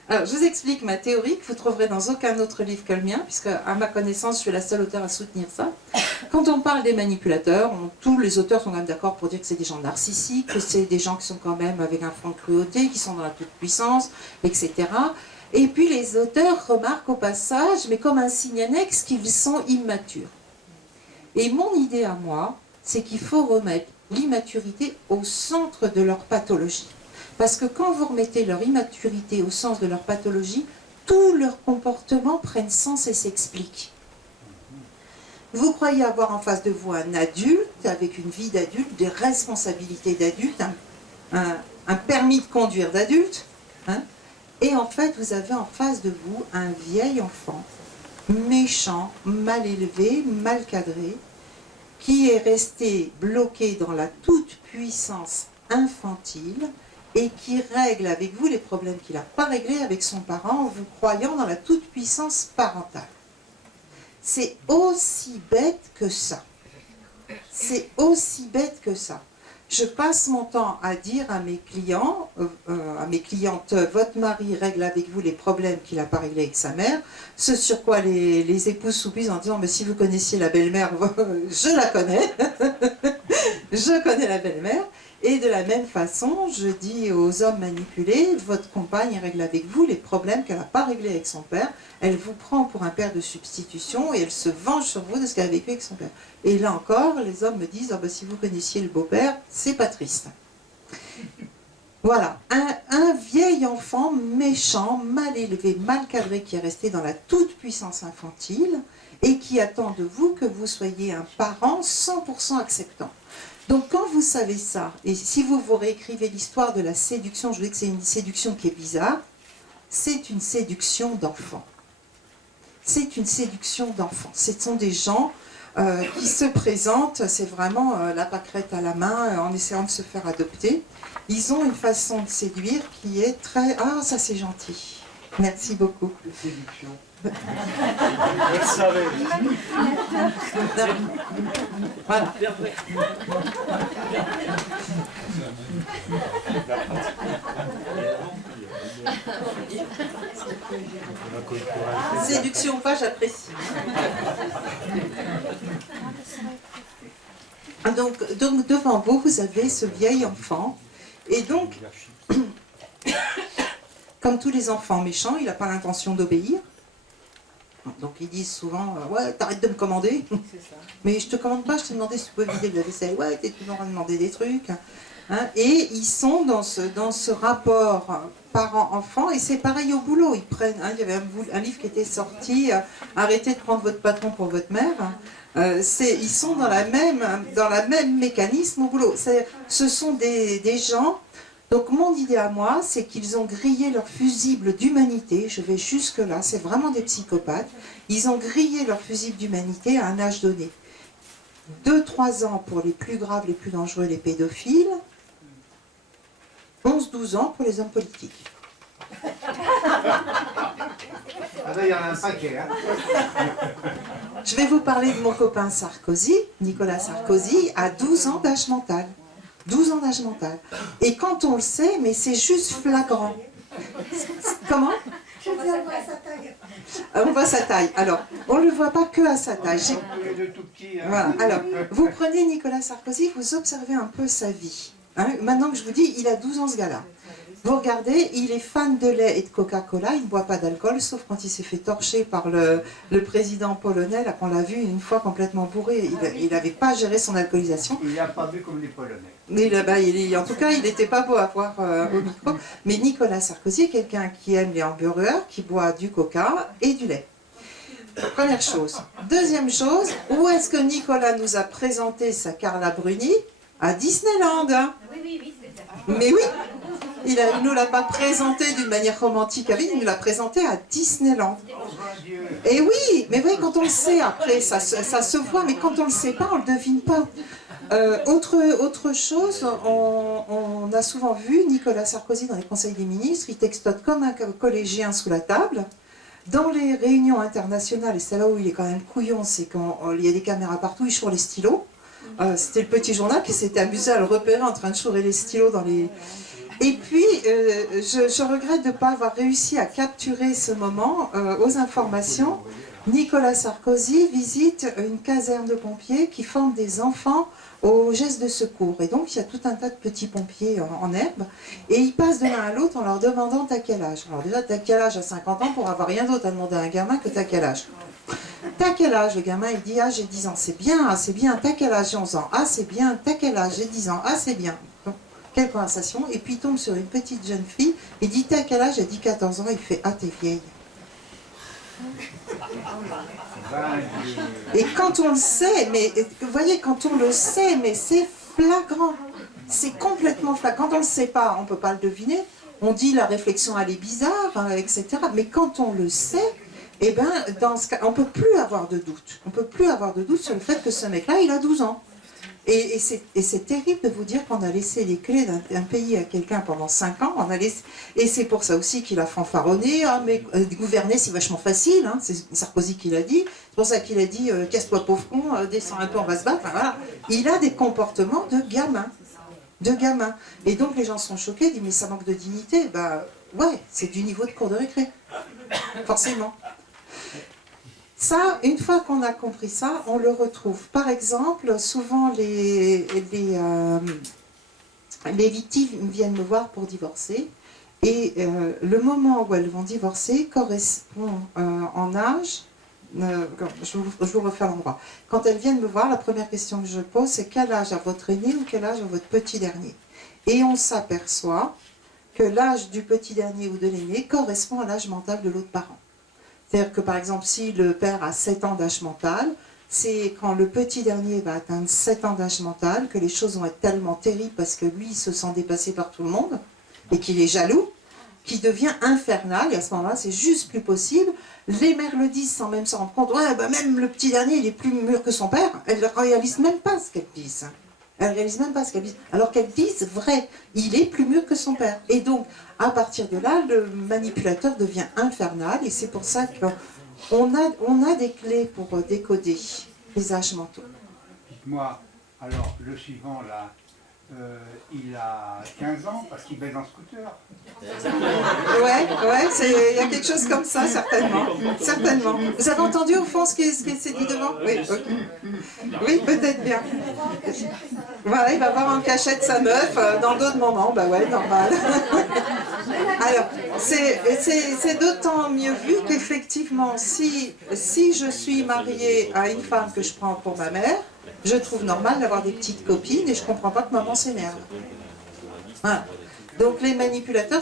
Alors je vous explique ma théorie que vous trouverez dans aucun autre livre que le mien, puisque à ma connaissance je suis la seule auteure à soutenir ça. Quand on parle des manipulateurs, tous les auteurs sont quand même d'accord pour dire que c'est des gens narcissiques, que c'est des gens qui sont quand même avec un fond de cruauté, qui sont dans la toute-puissance, etc. Et puis les auteurs remarquent au passage, mais comme un signe annexe, qu'ils sont immatures. Et mon idée à moi, c'est qu'il faut remettre l'immaturité au centre de leur pathologie. Parce que quand vous remettez leur immaturité au centre de leur pathologie, tous leurs comportements prennent sens et s'expliquent. Vous croyez avoir en face de vous un adulte, avec une vie d'adulte, des responsabilités d'adulte, un permis de conduire d'adulte, hein. Et en fait, vous avez en face de vous un vieil enfant, méchant, mal élevé, mal cadré, qui est resté bloqué dans la toute-puissance infantile et qui règle avec vous les problèmes qu'il n'a pas réglés avec son parent en vous croyant dans la toute-puissance parentale. C'est aussi bête que ça. C'est aussi bête que ça. Je passe mon temps à dire à mes clients, à mes clientes, votre mari règle avec vous les problèmes qu'il n'a pas réglés avec sa mère, ce sur quoi les épouses soupissent en disant, mais si vous connaissiez la belle-mère, je la connais, je connais la belle-mère, et de la même façon, je dis aux hommes manipulés, votre compagne règle avec vous les problèmes qu'elle n'a pas réglés avec son père, elle vous prend pour un père de substitution et elle se venge sur vous de ce qu'elle a vécu avec son père. Et là encore, les hommes me disent, oh ben, si vous connaissiez le beau-père, c'est pas triste. Voilà, un vieil enfant méchant, mal élevé, mal cadré, qui est resté dans la toute-puissance infantile et qui attend de vous que vous soyez un parent 100% acceptant. Donc quand vous savez ça, et si vous vous réécrivez l'histoire de la séduction, je vous dis que c'est une séduction qui est bizarre, c'est une séduction d'enfants. C'est une séduction d'enfants. Ce sont des gens qui se présentent, c'est vraiment la pâquerette à la main, en essayant de se faire adopter. Ils ont une façon de séduire qui est très... Ah, ça c'est gentil. Merci beaucoup. Séduction. Je le savais. Voilà. Séduction ou pas, j'apprécie. Donc devant vous, vous avez ce vieil enfant. Et donc, comme tous les enfants méchants, il n'a pas l'intention d'obéir. Donc ils disent souvent, ouais, t'arrêtes de me commander. Mais je te commande pas, je t'ai demandé si tu peux vider de la vaisselle. Ouais, t'es toujours en train de demander des trucs. Hein, et ils sont dans ce rapport parent-enfant, et c'est pareil au boulot. Ils prennent, hein, il y avait un livre qui était sorti, arrêtez de prendre votre patron pour votre mère. Ils sont dans la même mécanisme au boulot. Ce sont des gens Donc mon idée à moi, c'est qu'ils ont grillé leur fusible d'humanité, je vais jusque là, c'est vraiment des psychopathes, ils ont grillé leur fusible d'humanité à un âge donné. 2-3 ans pour les plus graves, les plus dangereux, les pédophiles, 11-12 ans pour les hommes politiques. Ah ben, il y en a un paquet, hein. Je vais vous parler de mon copain Sarkozy, Nicolas Sarkozy, à 12 ans d'âge mental. 12 ans d'âge mental. Et quand on le sait, mais c'est juste flagrant. Comment ? On voit sa taille. On voit sa taille. Alors, on ne le voit pas que à sa taille. Les deux tout petits, hein. Voilà. Alors, vous prenez Nicolas Sarkozy, vous observez un peu sa vie. Hein, maintenant que je vous dis, il a 12 ans ce gars-là. Vous regardez, il est fan de lait et de Coca-Cola, il ne boit pas d'alcool, sauf quand il s'est fait torcher par le président polonais, là qu'on l'a vu une fois complètement bourré. Il n'avait pas géré son alcoolisation. Il n'a pas bu comme les Polonais. Mais en tout cas, il n'était pas beau à voir au micro. Mais Nicolas Sarkozy est quelqu'un qui aime les hamburgers, qui boit du coca et du lait. Première chose. Deuxième chose, où est-ce que Nicolas nous a présenté sa Carla Bruni ? À Disneyland. Oui, c'est ça. Mais oui, il ne nous l'a pas présenté d'une manière romantique, il nous l'a présenté à Disneyland. Et oui, mais oui, quand on le sait, après, ça se voit, mais quand on ne le sait pas, on ne le devine pas. Autre chose, on a souvent vu Nicolas Sarkozy dans les conseils des ministres, il textote comme un collégien sous la table. Dans les réunions internationales, et c'est là où il est quand même couillon, c'est quand il y a des caméras partout, il choure les stylos. C'était le petit journal qui s'était amusé à le repérer en train de chourer les stylos dans les... Et puis, je regrette de ne pas avoir réussi à capturer ce moment aux informations. Nicolas Sarkozy visite une caserne de pompiers qui forme des enfants aux gestes de secours. Et donc, il y a tout un tas de petits pompiers en herbe. Et ils passent de l'un à l'autre en leur demandant t'as quel âge. Alors déjà, t'as quel âge à 50 ans pour avoir rien d'autre à demander à un gamin que t'as quel âge. T'as quel âge? Le gamin, il dit, ah, j'ai 10 ans. C'est bien, ah, c'est bien. T'as quel âge? J'ai 11 ans. Ah, c'est bien. T'as quel âge? J'ai 10 ans. Ah, c'est bien. Bon, quelle conversation. Et puis, il tombe sur une petite jeune fille. Il dit, t'as quel âge? Elle dit 14 ans. Il fait, ah, t'es vieille. Et quand on le sait, mais vous voyez, quand on le sait, mais c'est flagrant. C'est complètement flagrant. Quand on ne le sait pas, on ne peut pas le deviner. On dit la réflexion, elle est bizarre, hein, etc. Mais quand on le sait, eh ben, dans ce cas, on ne peut plus avoir de doute. On ne peut plus avoir de doute sur le fait que ce mec-là, il a 12 ans. Et c'est terrible de vous dire qu'on a laissé les clés d'un pays à quelqu'un pendant 5 ans. Et c'est pour ça aussi qu'il a fanfaronné. Ah, mais gouverner, c'est vachement facile. Hein, c'est Sarkozy qui l'a dit. C'est pour ça qu'il a dit casse-toi pauvre con, descends un peu, on va se battre. Enfin, voilà. Il a des comportements de gamin. De gamin. Et donc les gens sont choqués, ils disent mais ça manque de dignité. Bah ouais, c'est du niveau de cours de récré. Forcément. Ça, une fois qu'on a compris ça, on le retrouve. Par exemple, souvent les victimes viennent me voir pour divorcer. Et le moment où elles vont divorcer correspond en âge. Je vous refais l'endroit. Quand elles viennent me voir, la première question que je pose, c'est quel âge a votre aîné ou quel âge a votre petit dernier? Et on s'aperçoit que l'âge du petit dernier ou de l'aîné correspond à l'âge mental de l'autre parent. C'est-à-dire que par exemple, si le père a 7 ans d'âge mental, c'est quand le petit dernier va atteindre 7 ans d'âge mental que les choses vont être tellement terribles parce que lui, il se sent dépassé par tout le monde et qu'il est jaloux, qu'il devient infernal. Et à ce moment-là, c'est juste plus possible. Les mères le disent sans même s'en rendre compte. Ouais, bah même le petit dernier, il est plus mûr que son père. Elles ne réalisent même pas ce qu'elles disent. Elles ne réalisent même pas ce qu'elles disent. Alors qu'elles disent vrai, il est plus mûr que son père. Et donc, à partir de là, le manipulateur devient infernal. Et c'est pour ça qu'on a des clés pour décoder les âges mentaux. Dites-moi, alors, le suivant, là, il a 15 ans parce qu'il baise en scooter. Ouais, il y a quelque chose comme ça, certainement. Certainement. Vous avez entendu au fond ce qui s'est dit devant? Oui, okay. Oui, peut-être bien. Voilà, il va voir en cachette sa meuf dans le dos de maman. Bah ouais, normal. Alors, c'est d'autant mieux vu qu'effectivement, si je suis mariée à une femme que je prends pour ma mère, je trouve normal d'avoir des petites copines et je ne comprends pas que maman s'énerve. Voilà. Donc les manipulateurs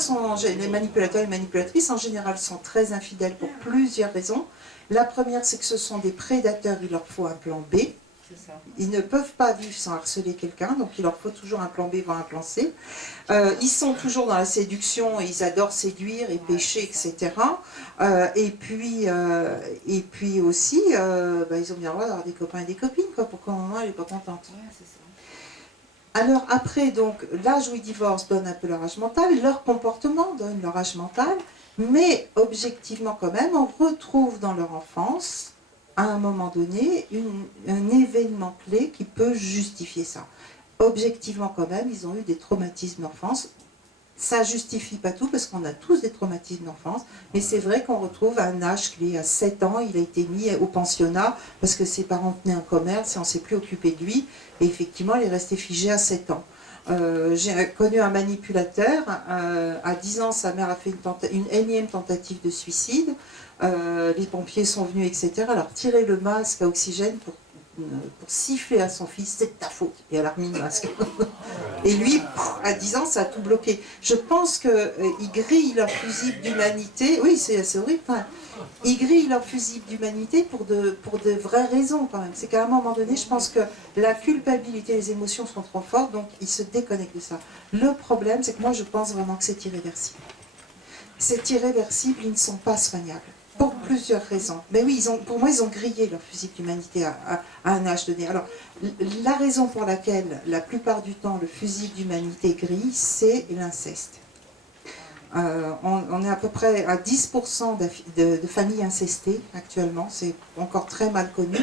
et manipulatrices en général sont très infidèles pour plusieurs raisons. La première, c'est que ce sont des prédateurs, il leur faut un plan B. ils ne peuvent pas vivre sans harceler quelqu'un, donc il leur faut toujours un plan B, voire un plan C. Ils sont toujours dans la séduction, ils adorent séduire et pécher, etc. Et puis aussi, ils ont bien le droit d'avoir des copains et des copines, quoi, pour qu'au moment elle n'est pas contente. Alors après, donc, l'âge où ils divorcent donne un peu leur âge mental, leur comportement donne leur âge mental, mais objectivement quand même, on retrouve dans leur enfance, à un moment donné, un événement clé qui peut justifier ça. Objectivement quand même, ils ont eu des traumatismes d'enfance. Ça justifie pas tout parce qu'on a tous des traumatismes d'enfance, mais c'est vrai qu'on retrouve un âge clé. À 7 ans, il a été mis au pensionnat parce que ses parents tenaient un commerce et on ne s'est plus occupé de lui. Et effectivement, il est resté figé à 7 ans. J'ai connu un manipulateur. À 10 ans, sa mère a fait une énième tentative de suicide. Les pompiers sont venus, etc. Alors, tirer le masque à oxygène pour siffler à son fils, c'est de ta faute. Et elle a remis le masque. Et lui, à 10 ans, ça a tout bloqué. Je pense qu'ils grillent leur fusible d'humanité. Oui, c'est horrible. Enfin, ils grillent leur fusible d'humanité pour de vraies raisons quand même. C'est qu'à un moment donné, je pense que la culpabilité, les émotions sont trop fortes, donc ils se déconnectent de ça. Le problème, c'est que moi, je pense vraiment que c'est irréversible. C'est irréversible, ils ne sont pas soignables. Pour plusieurs raisons. Mais oui, pour moi, ils ont grillé leur fusible d'humanité à un âge donné. Alors, la raison pour laquelle, la plupart du temps, le fusible d'humanité grille, c'est l'inceste. On est à peu près à 10% de familles incestées actuellement, c'est encore très mal connu,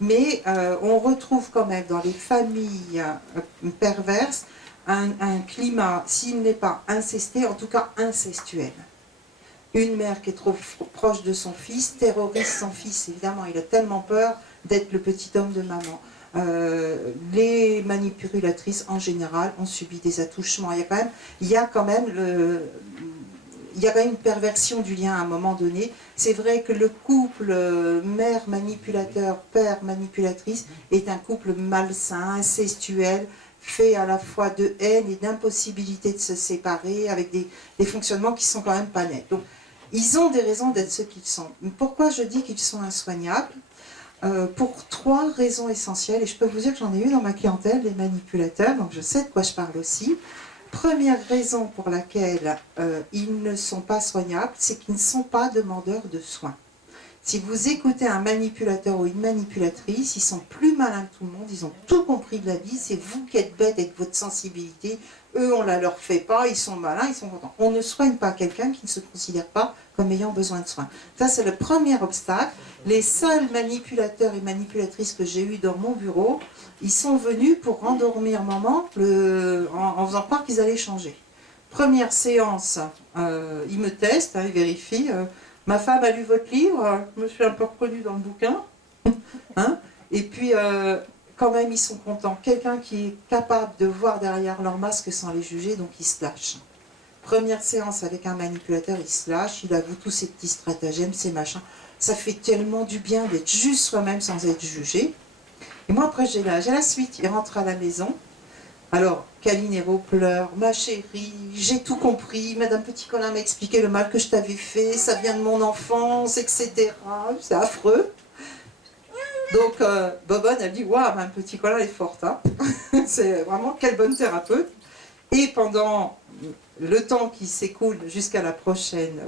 mais on retrouve quand même dans les familles perverses un climat, s'il n'est pas incesté, en tout cas incestuel. Une mère qui est trop proche de son fils terrorise son fils, évidemment, il a tellement peur d'être le petit homme de maman. Les manipulatrices, en général, ont subi des attouchements. Il y a quand même une perversion du lien à un moment donné. C'est vrai que le couple mère manipulateur, père manipulatrice est un couple malsain, incestuel, fait à la fois de haine et d'impossibilité de se séparer, avec des fonctionnements qui sont quand même pas nets. Donc, ils ont des raisons d'être ce qu'ils sont. Pourquoi je dis qu'ils sont insoignables ? Pour 3 raisons essentielles, et je peux vous dire que j'en ai eu dans ma clientèle, des manipulateurs, donc je sais de quoi je parle aussi. Première raison pour laquelle ils ne sont pas soignables, c'est qu'ils ne sont pas demandeurs de soins. Si vous écoutez un manipulateur ou une manipulatrice, ils sont plus malins que tout le monde, ils ont tout compris de la vie, c'est vous qui êtes bête avec votre sensibilité, eux on ne la leur fait pas, ils sont malins, ils sont contents. On ne soigne pas quelqu'un qui ne se considère pas comme ayant besoin de soins. Ça c'est le premier obstacle. Les seuls manipulateurs et manipulatrices que j'ai eus dans mon bureau, ils sont venus pour rendormir maman en faisant croire qu'ils allaient changer. Première séance, ils me testent, ils vérifient. Ma femme a lu votre livre, je me suis un peu reconnue dans le bouquin. Et puis, quand même, ils sont contents. Quelqu'un qui est capable de voir derrière leur masque sans les juger, donc ils se lâchent. Première séance avec un manipulateur, il se lâche, il avoue tous ses petits stratagèmes, ses machins. Ça fait tellement du bien d'être juste soi-même sans être jugé. Et moi, après, j'ai la suite. Il rentre à la maison. Alors, Calinero pleure, ma chérie, j'ai tout compris, Madame Petit-Colin m'a expliqué le mal que je t'avais fait, ça vient de mon enfance, etc. C'est affreux. Donc, Bobonne, elle dit, waouh, Madame Petit-Colin, elle est forte, hein. C'est vraiment, quelle bonne thérapeute. Et pendant le temps qui s'écoule jusqu'à la prochaine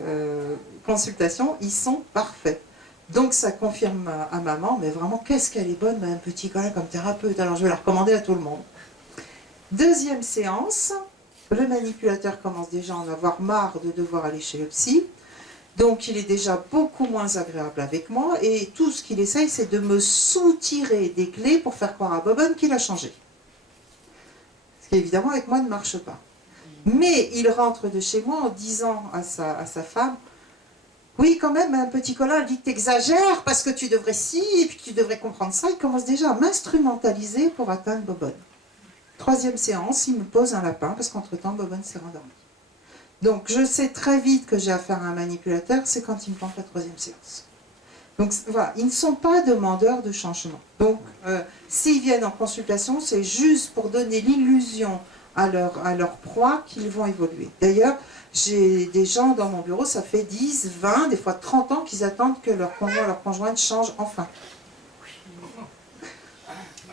consultation, ils sont parfaits. Donc, ça confirme à maman, mais vraiment, qu'est-ce qu'elle est bonne, Madame Petit-Colin, comme thérapeute. Alors, je vais la recommander à tout le monde. Deuxième séance, le manipulateur commence déjà à en avoir marre de devoir aller chez le psy. Donc il est déjà beaucoup moins agréable avec moi et tout ce qu'il essaye, c'est de me soutirer des clés pour faire croire à Bobonne qu'il a changé. Ce qui évidemment avec moi ne marche pas. Mais il rentre de chez moi en disant à sa femme, oui quand même, un petit Colin dit que t'exagères parce que tu devrais et puis tu devrais comprendre ça. Il commence déjà à m'instrumentaliser pour atteindre Bobonne. Troisième séance, il me pose un lapin, parce qu'entre-temps, Bobonne s'est rendormie. Donc, je sais très vite que j'ai affaire à un manipulateur, c'est quand il me plante la troisième séance. Donc, voilà, ils ne sont pas demandeurs de changement. Donc, s'ils viennent en consultation, c'est juste pour donner l'illusion à leur proie qu'ils vont évoluer. D'ailleurs, j'ai des gens dans mon bureau, ça fait 10, 20, des fois 30 ans qu'ils attendent que leur conjoint, leur conjointe change enfin.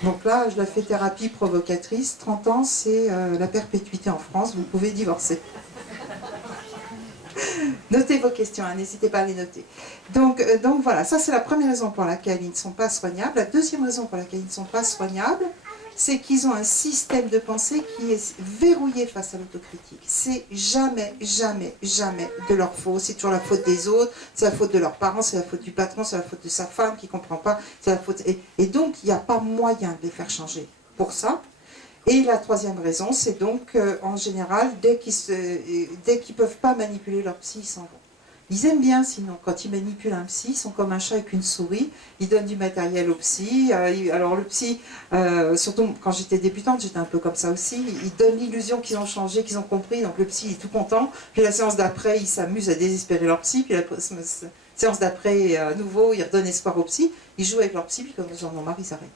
Donc là, je la fais thérapie provocatrice. 30 ans, c'est la perpétuité en France. Vous pouvez divorcer. Notez vos questions, hein, n'hésitez pas à les noter. Donc voilà, ça c'est la première raison pour laquelle ils ne sont pas soignables. La deuxième raison pour laquelle ils ne sont pas soignables, c'est qu'ils ont un système de pensée qui est verrouillé face à l'autocritique. C'est jamais, jamais, jamais de leur faute. C'est toujours la faute des autres, c'est la faute de leurs parents, c'est la faute du patron, c'est la faute de sa femme qui ne comprend pas. C'est la faute... Et donc, il n'y a pas moyen de les faire changer pour ça. Et la troisième raison, c'est donc en général, dès qu'ils ne peuvent pas manipuler leur psy, ils s'en vont. Ils aiment bien, sinon, quand ils manipulent un psy, ils sont comme un chat avec une souris, ils donnent du matériel au psy. Alors le psy, surtout quand j'étais débutante, j'étais un peu comme ça aussi, ils donnent l'illusion qu'ils ont changé, qu'ils ont compris, donc le psy est tout content. Puis la séance d'après, ils s'amusent à désespérer leur psy, puis la séance d'après, à nouveau, ils redonnent espoir au psy, ils jouent avec leur psy, puis comme ils en ont marre, ils s'arrêtent.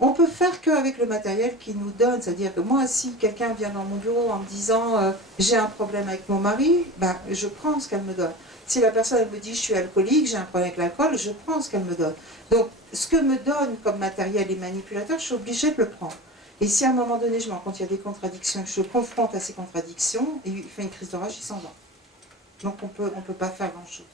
On peut faire qu'avec le matériel qu'ils nous donnent, c'est-à-dire que moi, si quelqu'un vient dans mon bureau en me disant j'ai un problème avec mon mari, ben, je prends ce qu'elle me donne. Si la personne elle me dit je suis alcoolique, j'ai un problème avec l'alcool, je prends ce qu'elle me donne. Donc, ce que me donne comme matériel les manipulateurs, je suis obligée de le prendre. Et si à un moment donné, je me rends compte qu'il y a des contradictions, que je confronte à ces contradictions, et il fait une crise d'orage, il s'en va. Donc, on peut pas faire grand-chose.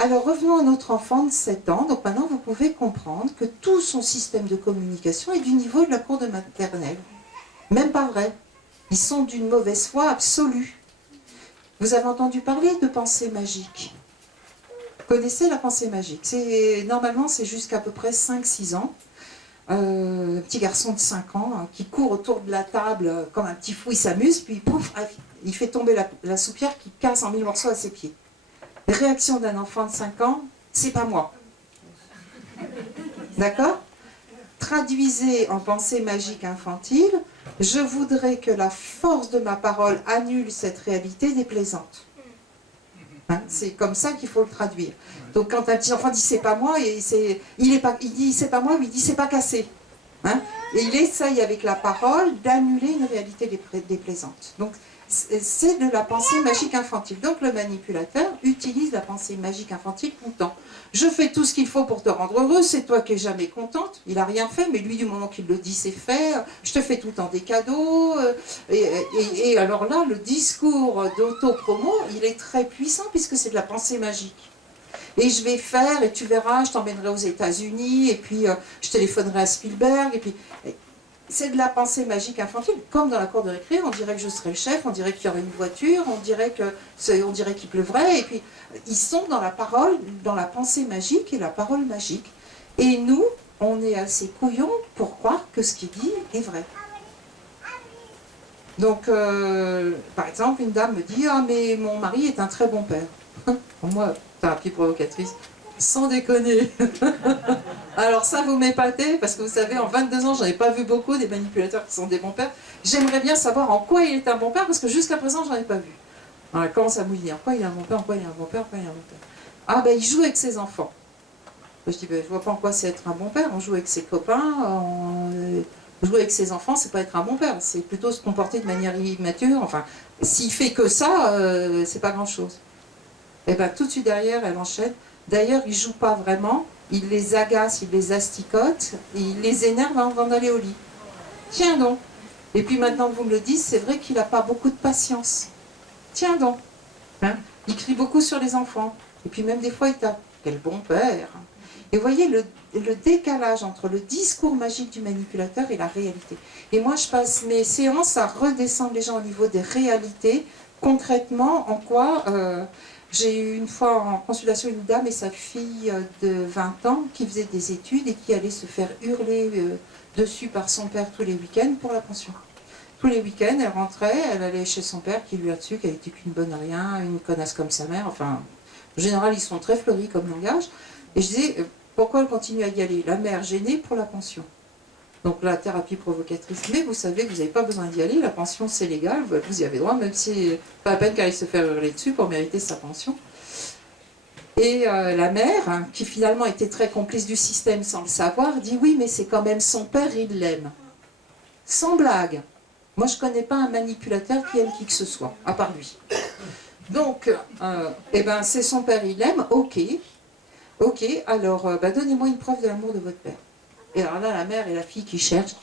Alors revenons à notre enfant de 7 ans. Donc maintenant vous pouvez comprendre que tout son système de communication est du niveau de la cour de maternelle. Même pas vrai. Ils sont d'une mauvaise foi absolue. Vous avez entendu parler de pensée magique. Vous connaissez la pensée magique. Normalement c'est jusqu'à peu près 5-6 ans. Un petit garçon de 5 ans hein, qui court autour de la table comme un petit fou, il s'amuse, puis pouf, il fait tomber la soupière qui casse en 1000 morceaux à ses pieds. Réaction d'un enfant de 5 ans, c'est pas moi. D'accord? Traduisez en pensée magique infantile, je voudrais que la force de ma parole annule cette réalité déplaisante. Hein, c'est comme ça qu'il faut le traduire. Donc quand un petit enfant dit c'est pas moi, il dit c'est pas moi, mais il dit c'est pas cassé. Hein, et il essaye avec la parole d'annuler une réalité déplaisante. Donc c'est de la pensée magique infantile. Donc le manipulateur utilise la pensée magique infantile tout le temps. Je fais tout ce qu'il faut pour te rendre heureux, c'est toi qui es jamais contente. Il n'a rien fait, mais lui, du moment qu'il le dit, c'est fait. Je te fais tout le temps des cadeaux. Et alors là, le discours d'auto-promo, il est très puissant puisque c'est de la pensée magique. Et je vais faire, et tu verras, je t'emmènerai aux États-Unis, et puis je téléphonerai à Spielberg, et puis... C'est de la pensée magique infantile, comme dans la cour de récré, on dirait que je serais le chef, on dirait qu'il y aurait une voiture, on dirait qu'il pleuvrait, et puis ils sont dans la parole, dans la pensée magique et la parole magique. Et nous, on est assez couillons pour croire que ce qu'il dit est vrai. Donc, par exemple, une dame me dit « Ah, mais mon mari est un très bon père. » Pour moi, thérapie provocatrice. Sans déconner. Alors ça, vous m'épatez, parce que vous savez, en 22 ans, j'en ai pas vu beaucoup des manipulateurs qui sont des bons pères. J'aimerais bien savoir en quoi il est un bon père, parce que jusqu'à présent, j'en ai pas vu. Alors, elle commence à mouiller. En quoi il est un bon père, en quoi il est un bon père, en quoi il est un bon père. Ah ben, il joue avec ses enfants. Je dis, ben, je vois pas en quoi c'est être un bon père. On joue avec ses copains, jouer avec ses enfants, c'est pas être un bon père. C'est plutôt se comporter de manière immature. Enfin, s'il fait que ça, c'est pas grand-chose. Et ben, tout de suite derrière, elle enchaîne. D'ailleurs, il ne joue pas vraiment, il les agace, il les asticote, et il les énerve avant d'aller au lit. Tiens donc. Et puis maintenant que vous me le dites, c'est vrai qu'il n'a pas beaucoup de patience. Tiens donc. Hein, il crie beaucoup sur les enfants. Et puis même des fois, il tape. Quel bon père. Et vous voyez le décalage entre le discours magique du manipulateur et la réalité. Et moi, je passe mes séances à redescendre les gens au niveau des réalités. Concrètement, en quoi... J'ai eu une fois en consultation une dame et sa fille de 20 ans qui faisait des études et qui allait se faire hurler dessus par son père tous les week-ends pour la pension. Tous les week-ends, elle rentrait, elle allait chez son père qui lui a dessus, qu'elle était qu'une bonne à rien, une connasse comme sa mère. Enfin, en général, ils sont très fleuris comme langage. Et je disais, pourquoi elle continue à y aller? La mère gênée pour la pension. Donc la thérapie provocatrice, mais vous savez que vous n'avez pas besoin d'y aller, la pension c'est légal, vous y avez droit, même si pas la peine qu'elle aille se faire hurler dessus pour mériter sa pension. Et la mère, hein, qui finalement était très complice du système sans le savoir, dit oui, mais c'est quand même son père, il l'aime. Sans blague. Moi je ne connais pas un manipulateur qui aime qui que ce soit, à part lui. Donc, eh ben, c'est son père, il l'aime, ok, alors donnez-moi une preuve de l'amour de votre père. Et alors là, la mère et la fille qui cherchent.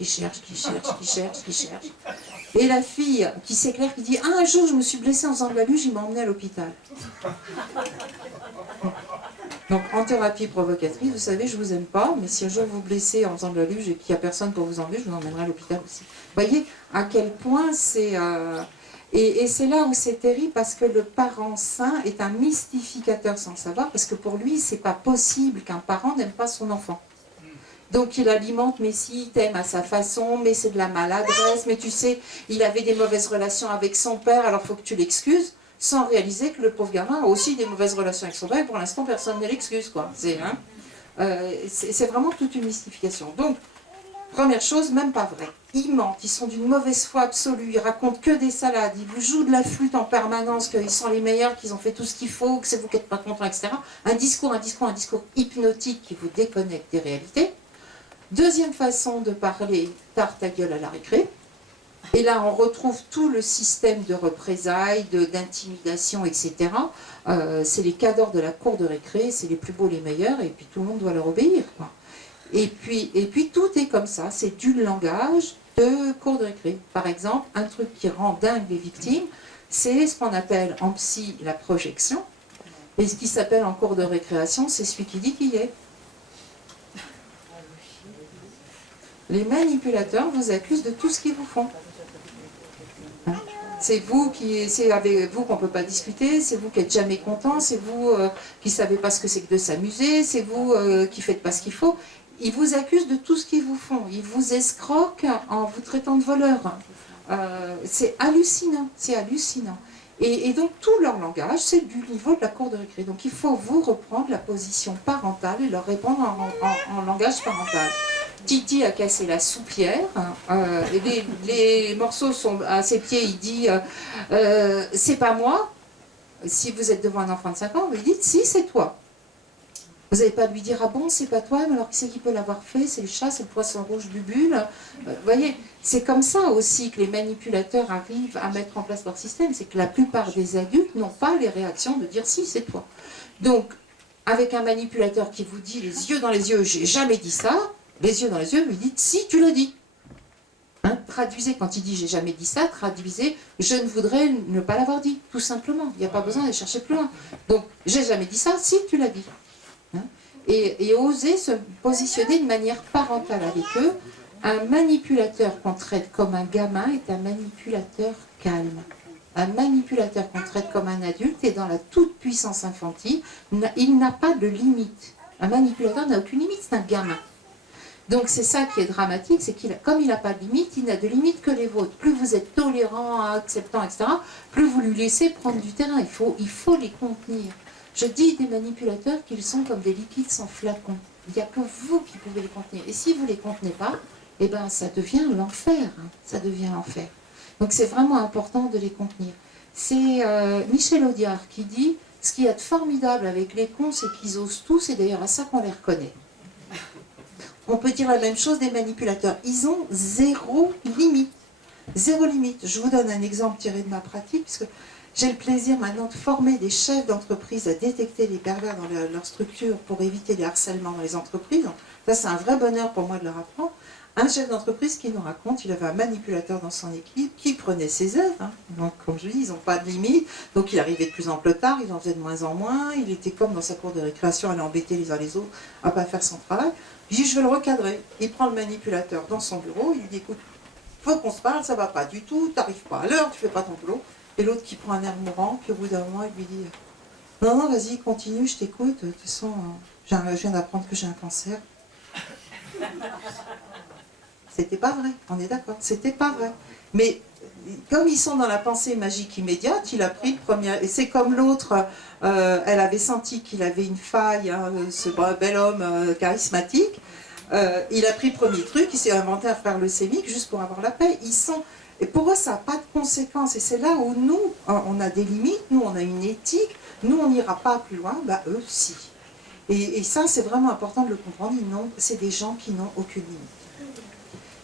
Et la fille qui s'éclaire, qui dit « Ah, un jour, je me suis blessée en faisant de la luge, il m'a emmenée à l'hôpital. » Donc, en thérapie provocatrice, vous savez, je vous aime pas, mais si un jour vous blessez en faisant de la luge et qu'il n'y a personne pour vous emmener, je vous emmènerai à l'hôpital aussi. Vous voyez à quel point c'est... Et c'est là où c'est terrible, parce que le parent sain est un mystificateur sans le savoir, parce que pour lui, c'est pas possible qu'un parent n'aime pas son enfant. Donc il alimente, mais si, il t'aime à sa façon, mais c'est de la maladresse, mais tu sais, il avait des mauvaises relations avec son père, alors il faut que tu l'excuses, sans réaliser que le pauvre gamin a aussi des mauvaises relations avec son père, et pour l'instant, personne ne l'excuse, quoi. C'est vraiment toute une mystification. Donc, première chose, même pas vrai. Ils mentent, ils sont d'une mauvaise foi absolue, ils racontent que des salades, ils vous jouent de la flûte en permanence, qu'ils sont les meilleurs, qu'ils ont fait tout ce qu'il faut, que c'est vous qui n'êtes pas content, etc. Un discours hypnotique qui vous déconnecte des réalités. Deuxième façon de parler, tard ta gueule à la récré. Et là, on retrouve tout le système de représailles, d'intimidation, etc. C'est les cadors de la cour de récré, c'est les plus beaux, les meilleurs, et puis tout le monde doit leur obéir, quoi. Et puis tout est comme ça, c'est du langage de cour de récré. Par exemple, un truc qui rend dingue les victimes, c'est ce qu'on appelle en psy la projection. Et ce qui s'appelle en cours de récréation, c'est celui qui dit qu'il y est. Les manipulateurs vous accusent de tout ce qu'ils vous font. C'est avec vous qu'on ne peut pas discuter, c'est vous qui n'êtes jamais content, c'est vous qui ne savez pas ce que c'est que de s'amuser, c'est vous qui ne faites pas ce qu'il faut. Ils vous accusent de tout ce qu'ils vous font. Ils vous escroquent en vous traitant de voleur. C'est hallucinant, c'est hallucinant. Et donc tout leur langage, c'est du niveau de la cour de récré. Donc il faut vous reprendre la position parentale et leur répondre en langage parental. Titi a cassé la soupière, les morceaux sont à ses pieds, il dit c'est pas moi. Si vous êtes devant un enfant de 5 ans, vous lui dites si, c'est toi. Vous n'allez pas lui dire ah bon, c'est pas toi, mais alors qui c'est qui peut l'avoir fait? C'est le chat, c'est le poisson rouge Bubule. Vous voyez, c'est comme ça aussi que les manipulateurs arrivent à mettre en place leur système, c'est que la plupart des adultes n'ont pas les réactions de dire si, c'est toi. Donc, avec un manipulateur qui vous dit les yeux dans les yeux, j'ai jamais dit ça, les yeux dans les yeux, lui dites si, tu l'as dit. Hein, traduisez, quand il dit j'ai jamais dit ça, traduisez je ne voudrais ne pas l'avoir dit, tout simplement. Il n'y a pas besoin d'aller chercher plus loin. Donc, j'ai jamais dit ça, si, tu l'as dit. Hein, et oser se positionner de manière parentale avec eux. Un manipulateur qu'on traite comme un gamin est un manipulateur calme. Un manipulateur qu'on traite comme un adulte est dans la toute-puissance infantile. Il n'a pas de limite. Un manipulateur n'a aucune limite, c'est un gamin. Donc c'est ça qui est dramatique, c'est comme il n'a pas de limite, il n'a de limite que les vôtres. Plus vous êtes tolérant, acceptant, etc., plus vous lui laissez prendre du terrain. Il faut les contenir. Je dis des manipulateurs qu'ils sont comme des liquides sans flacon. Il n'y a que vous qui pouvez les contenir. Et si vous ne les contenez pas, eh ben, ça devient l'enfer. Hein. Ça devient l'enfer. Donc c'est vraiment important de les contenir. C'est Michel Audiard qui dit « Ce qu'il y a de formidable avec les cons, c'est qu'ils osent tous, et d'ailleurs à ça qu'on les reconnaît. » On peut dire la même chose des manipulateurs. Ils ont zéro limite. Zéro limite. Je vous donne un exemple tiré de ma pratique, puisque j'ai le plaisir maintenant de former des chefs d'entreprise à détecter les pervers dans leur structure pour éviter les harcèlements dans les entreprises. Donc, ça, c'est un vrai bonheur pour moi de leur apprendre. Un chef d'entreprise qui nous raconte, il avait un manipulateur dans son équipe qui prenait ses heures. Hein. Donc, comme je dis, ils n'ont pas de limite. Donc, il arrivait de plus en plus tard, il en faisait de moins en moins. Il était comme dans sa cour de récréation, à l'embêter les uns les autres, à ne pas faire son travail. Il dit, je vais le recadrer. Il prend le manipulateur dans son bureau, il lui dit, écoute, faut qu'on se parle, ça va pas du tout, tu n'arrives pas à l'heure, tu fais pas ton boulot. Et l'autre qui prend un air mourant, puis au bout d'un moment, il lui dit, non, non, vas-y, continue, je t'écoute. De toute façon, je viens d'apprendre que j'ai un cancer. C'était pas vrai, on est d'accord, c'était pas vrai. Mais comme ils sont dans la pensée magique immédiate, il a pris le premier... Et c'est comme l'autre, elle avait senti qu'il avait une faille, hein, ce bel homme charismatique. Il a pris le premier truc, il s'est inventé un frère leucémique juste pour avoir la paix. Et pour eux, ça n'a pas de conséquences. Et c'est là où nous, on a des limites, nous, on a une éthique, nous, on n'ira pas plus loin, bah eux, si. Et ça, c'est vraiment important de le comprendre. C'est des gens qui n'ont aucune limite.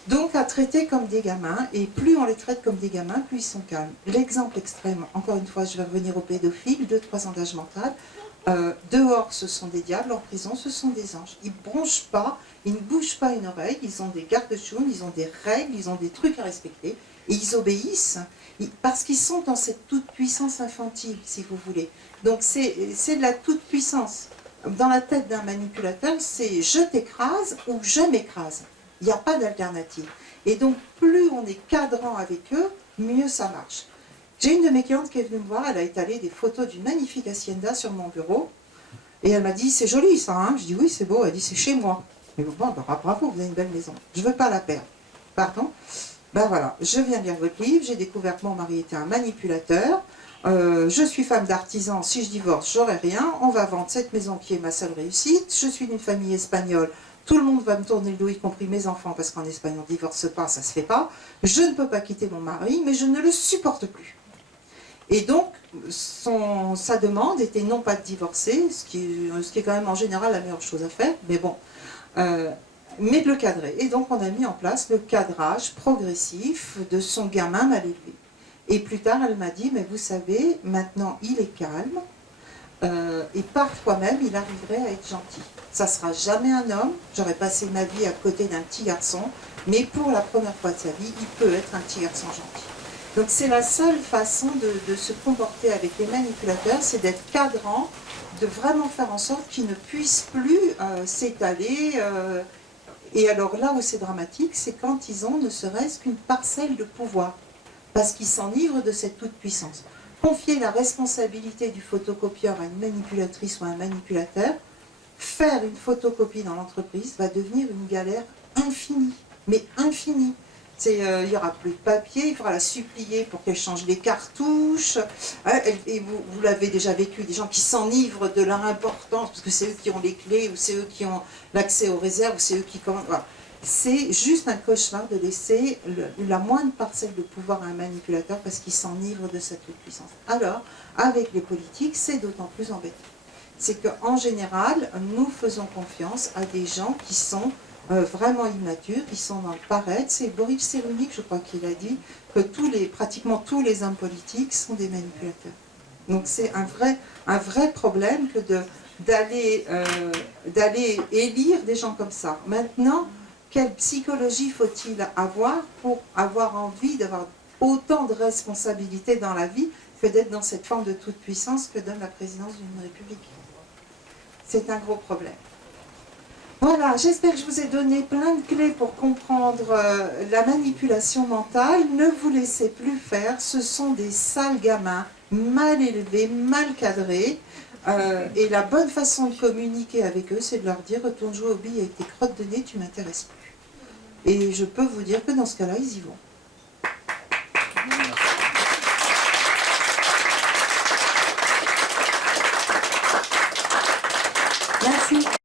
Donc à traiter comme des gamins, et plus on les traite comme des gamins, plus ils sont calmes. L'exemple extrême, encore une fois, je vais revenir aux pédophiles, 2-3 engages mentales. Dehors, ce sont des diables, en prison, ce sont des anges. Ils ne bronchent pas, ils ne bougent pas une oreille, ils ont des garde-chounes, ils ont des règles, ils ont des trucs à respecter, et ils obéissent, parce qu'ils sont dans cette toute-puissance infantile, si vous voulez. Donc c'est de la toute-puissance. Dans la tête d'un manipulateur, c'est je t'écrase ou je m'écrase. Il n'y a pas d'alternative. Et donc, plus on est cadrant avec eux, mieux ça marche. J'ai une de mes clientes qui est venue me voir, elle a étalé des photos d'une magnifique hacienda sur mon bureau, et elle m'a dit, c'est joli ça, hein? Je dis, oui, c'est beau. Elle dit, c'est chez moi. Et bon, bah, bravo, vous avez une belle maison. Je ne veux pas la perdre. Pardon? Ben voilà, je viens de lire votre livre, j'ai découvert que mon mari était un manipulateur, je suis femme d'artisan, si je divorce, j'aurai rien, on va vendre cette maison qui est ma seule réussite, je suis d'une famille espagnole, tout le monde va me tourner le dos, y compris mes enfants, parce qu'en Espagne on ne divorce pas, ça ne se fait pas, je ne peux pas quitter mon mari, mais je ne le supporte plus. Et donc, sa demande était non pas de divorcer, ce qui est quand même en général la meilleure chose à faire, mais bon, mais de le cadrer. Et donc on a mis en place le cadrage progressif de son gamin mal élevé. Et plus tard, elle m'a dit, mais vous savez, maintenant il est calme, et parfois même il arriverait à être gentil. Ça ne sera jamais un homme, j'aurais passé ma vie à côté d'un petit garçon, mais pour la première fois de sa vie, il peut être un petit garçon gentil. Donc c'est la seule façon de se comporter avec les manipulateurs, c'est d'être cadrant, de vraiment faire en sorte qu'ils ne puissent plus s'étaler. Et alors là où c'est dramatique, c'est quand ils ont ne serait-ce qu'une parcelle de pouvoir, parce qu'ils s'enivrent de cette toute-puissance. Confier la responsabilité du photocopieur à une manipulatrice ou à un manipulateur, faire une photocopie dans l'entreprise va devenir une galère infinie, mais infinie. Il n'y aura plus de papier, il faudra la supplier pour qu'elle change les cartouches. Et vous l'avez déjà vécu, des gens qui s'enivrent de leur importance, parce que c'est eux qui ont les clés, ou c'est eux qui ont l'accès aux réserves, ou c'est eux qui commandent. Voilà. C'est juste un cauchemar de laisser la moindre parcelle de pouvoir à un manipulateur parce qu'il s'enivre de cette toute-puissance. Alors, avec les politiques, c'est d'autant plus embêtant. C'est qu'en général, nous faisons confiance à des gens qui sont vraiment immatures, qui sont dans le paraître. C'est Boris Cyrulnik, je crois qu'il a dit, que pratiquement tous les hommes politiques sont des manipulateurs. Donc c'est un vrai problème que d'aller élire des gens comme ça. Maintenant, quelle psychologie faut-il avoir pour avoir envie d'avoir autant de responsabilités dans la vie que d'être dans cette forme de toute-puissance que donne la présidence d'une république? C'est un gros problème. Voilà, j'espère que je vous ai donné plein de clés pour comprendre la manipulation mentale. Ne vous laissez plus faire, ce sont des sales gamins, mal élevés, mal cadrés. Et la bonne façon de communiquer avec eux, c'est de leur dire « Retourne jouer aux billes avec tes crottes de nez, tu ne m'intéresses plus ». Et je peux vous dire que dans ce cas-là, ils y vont. Merci.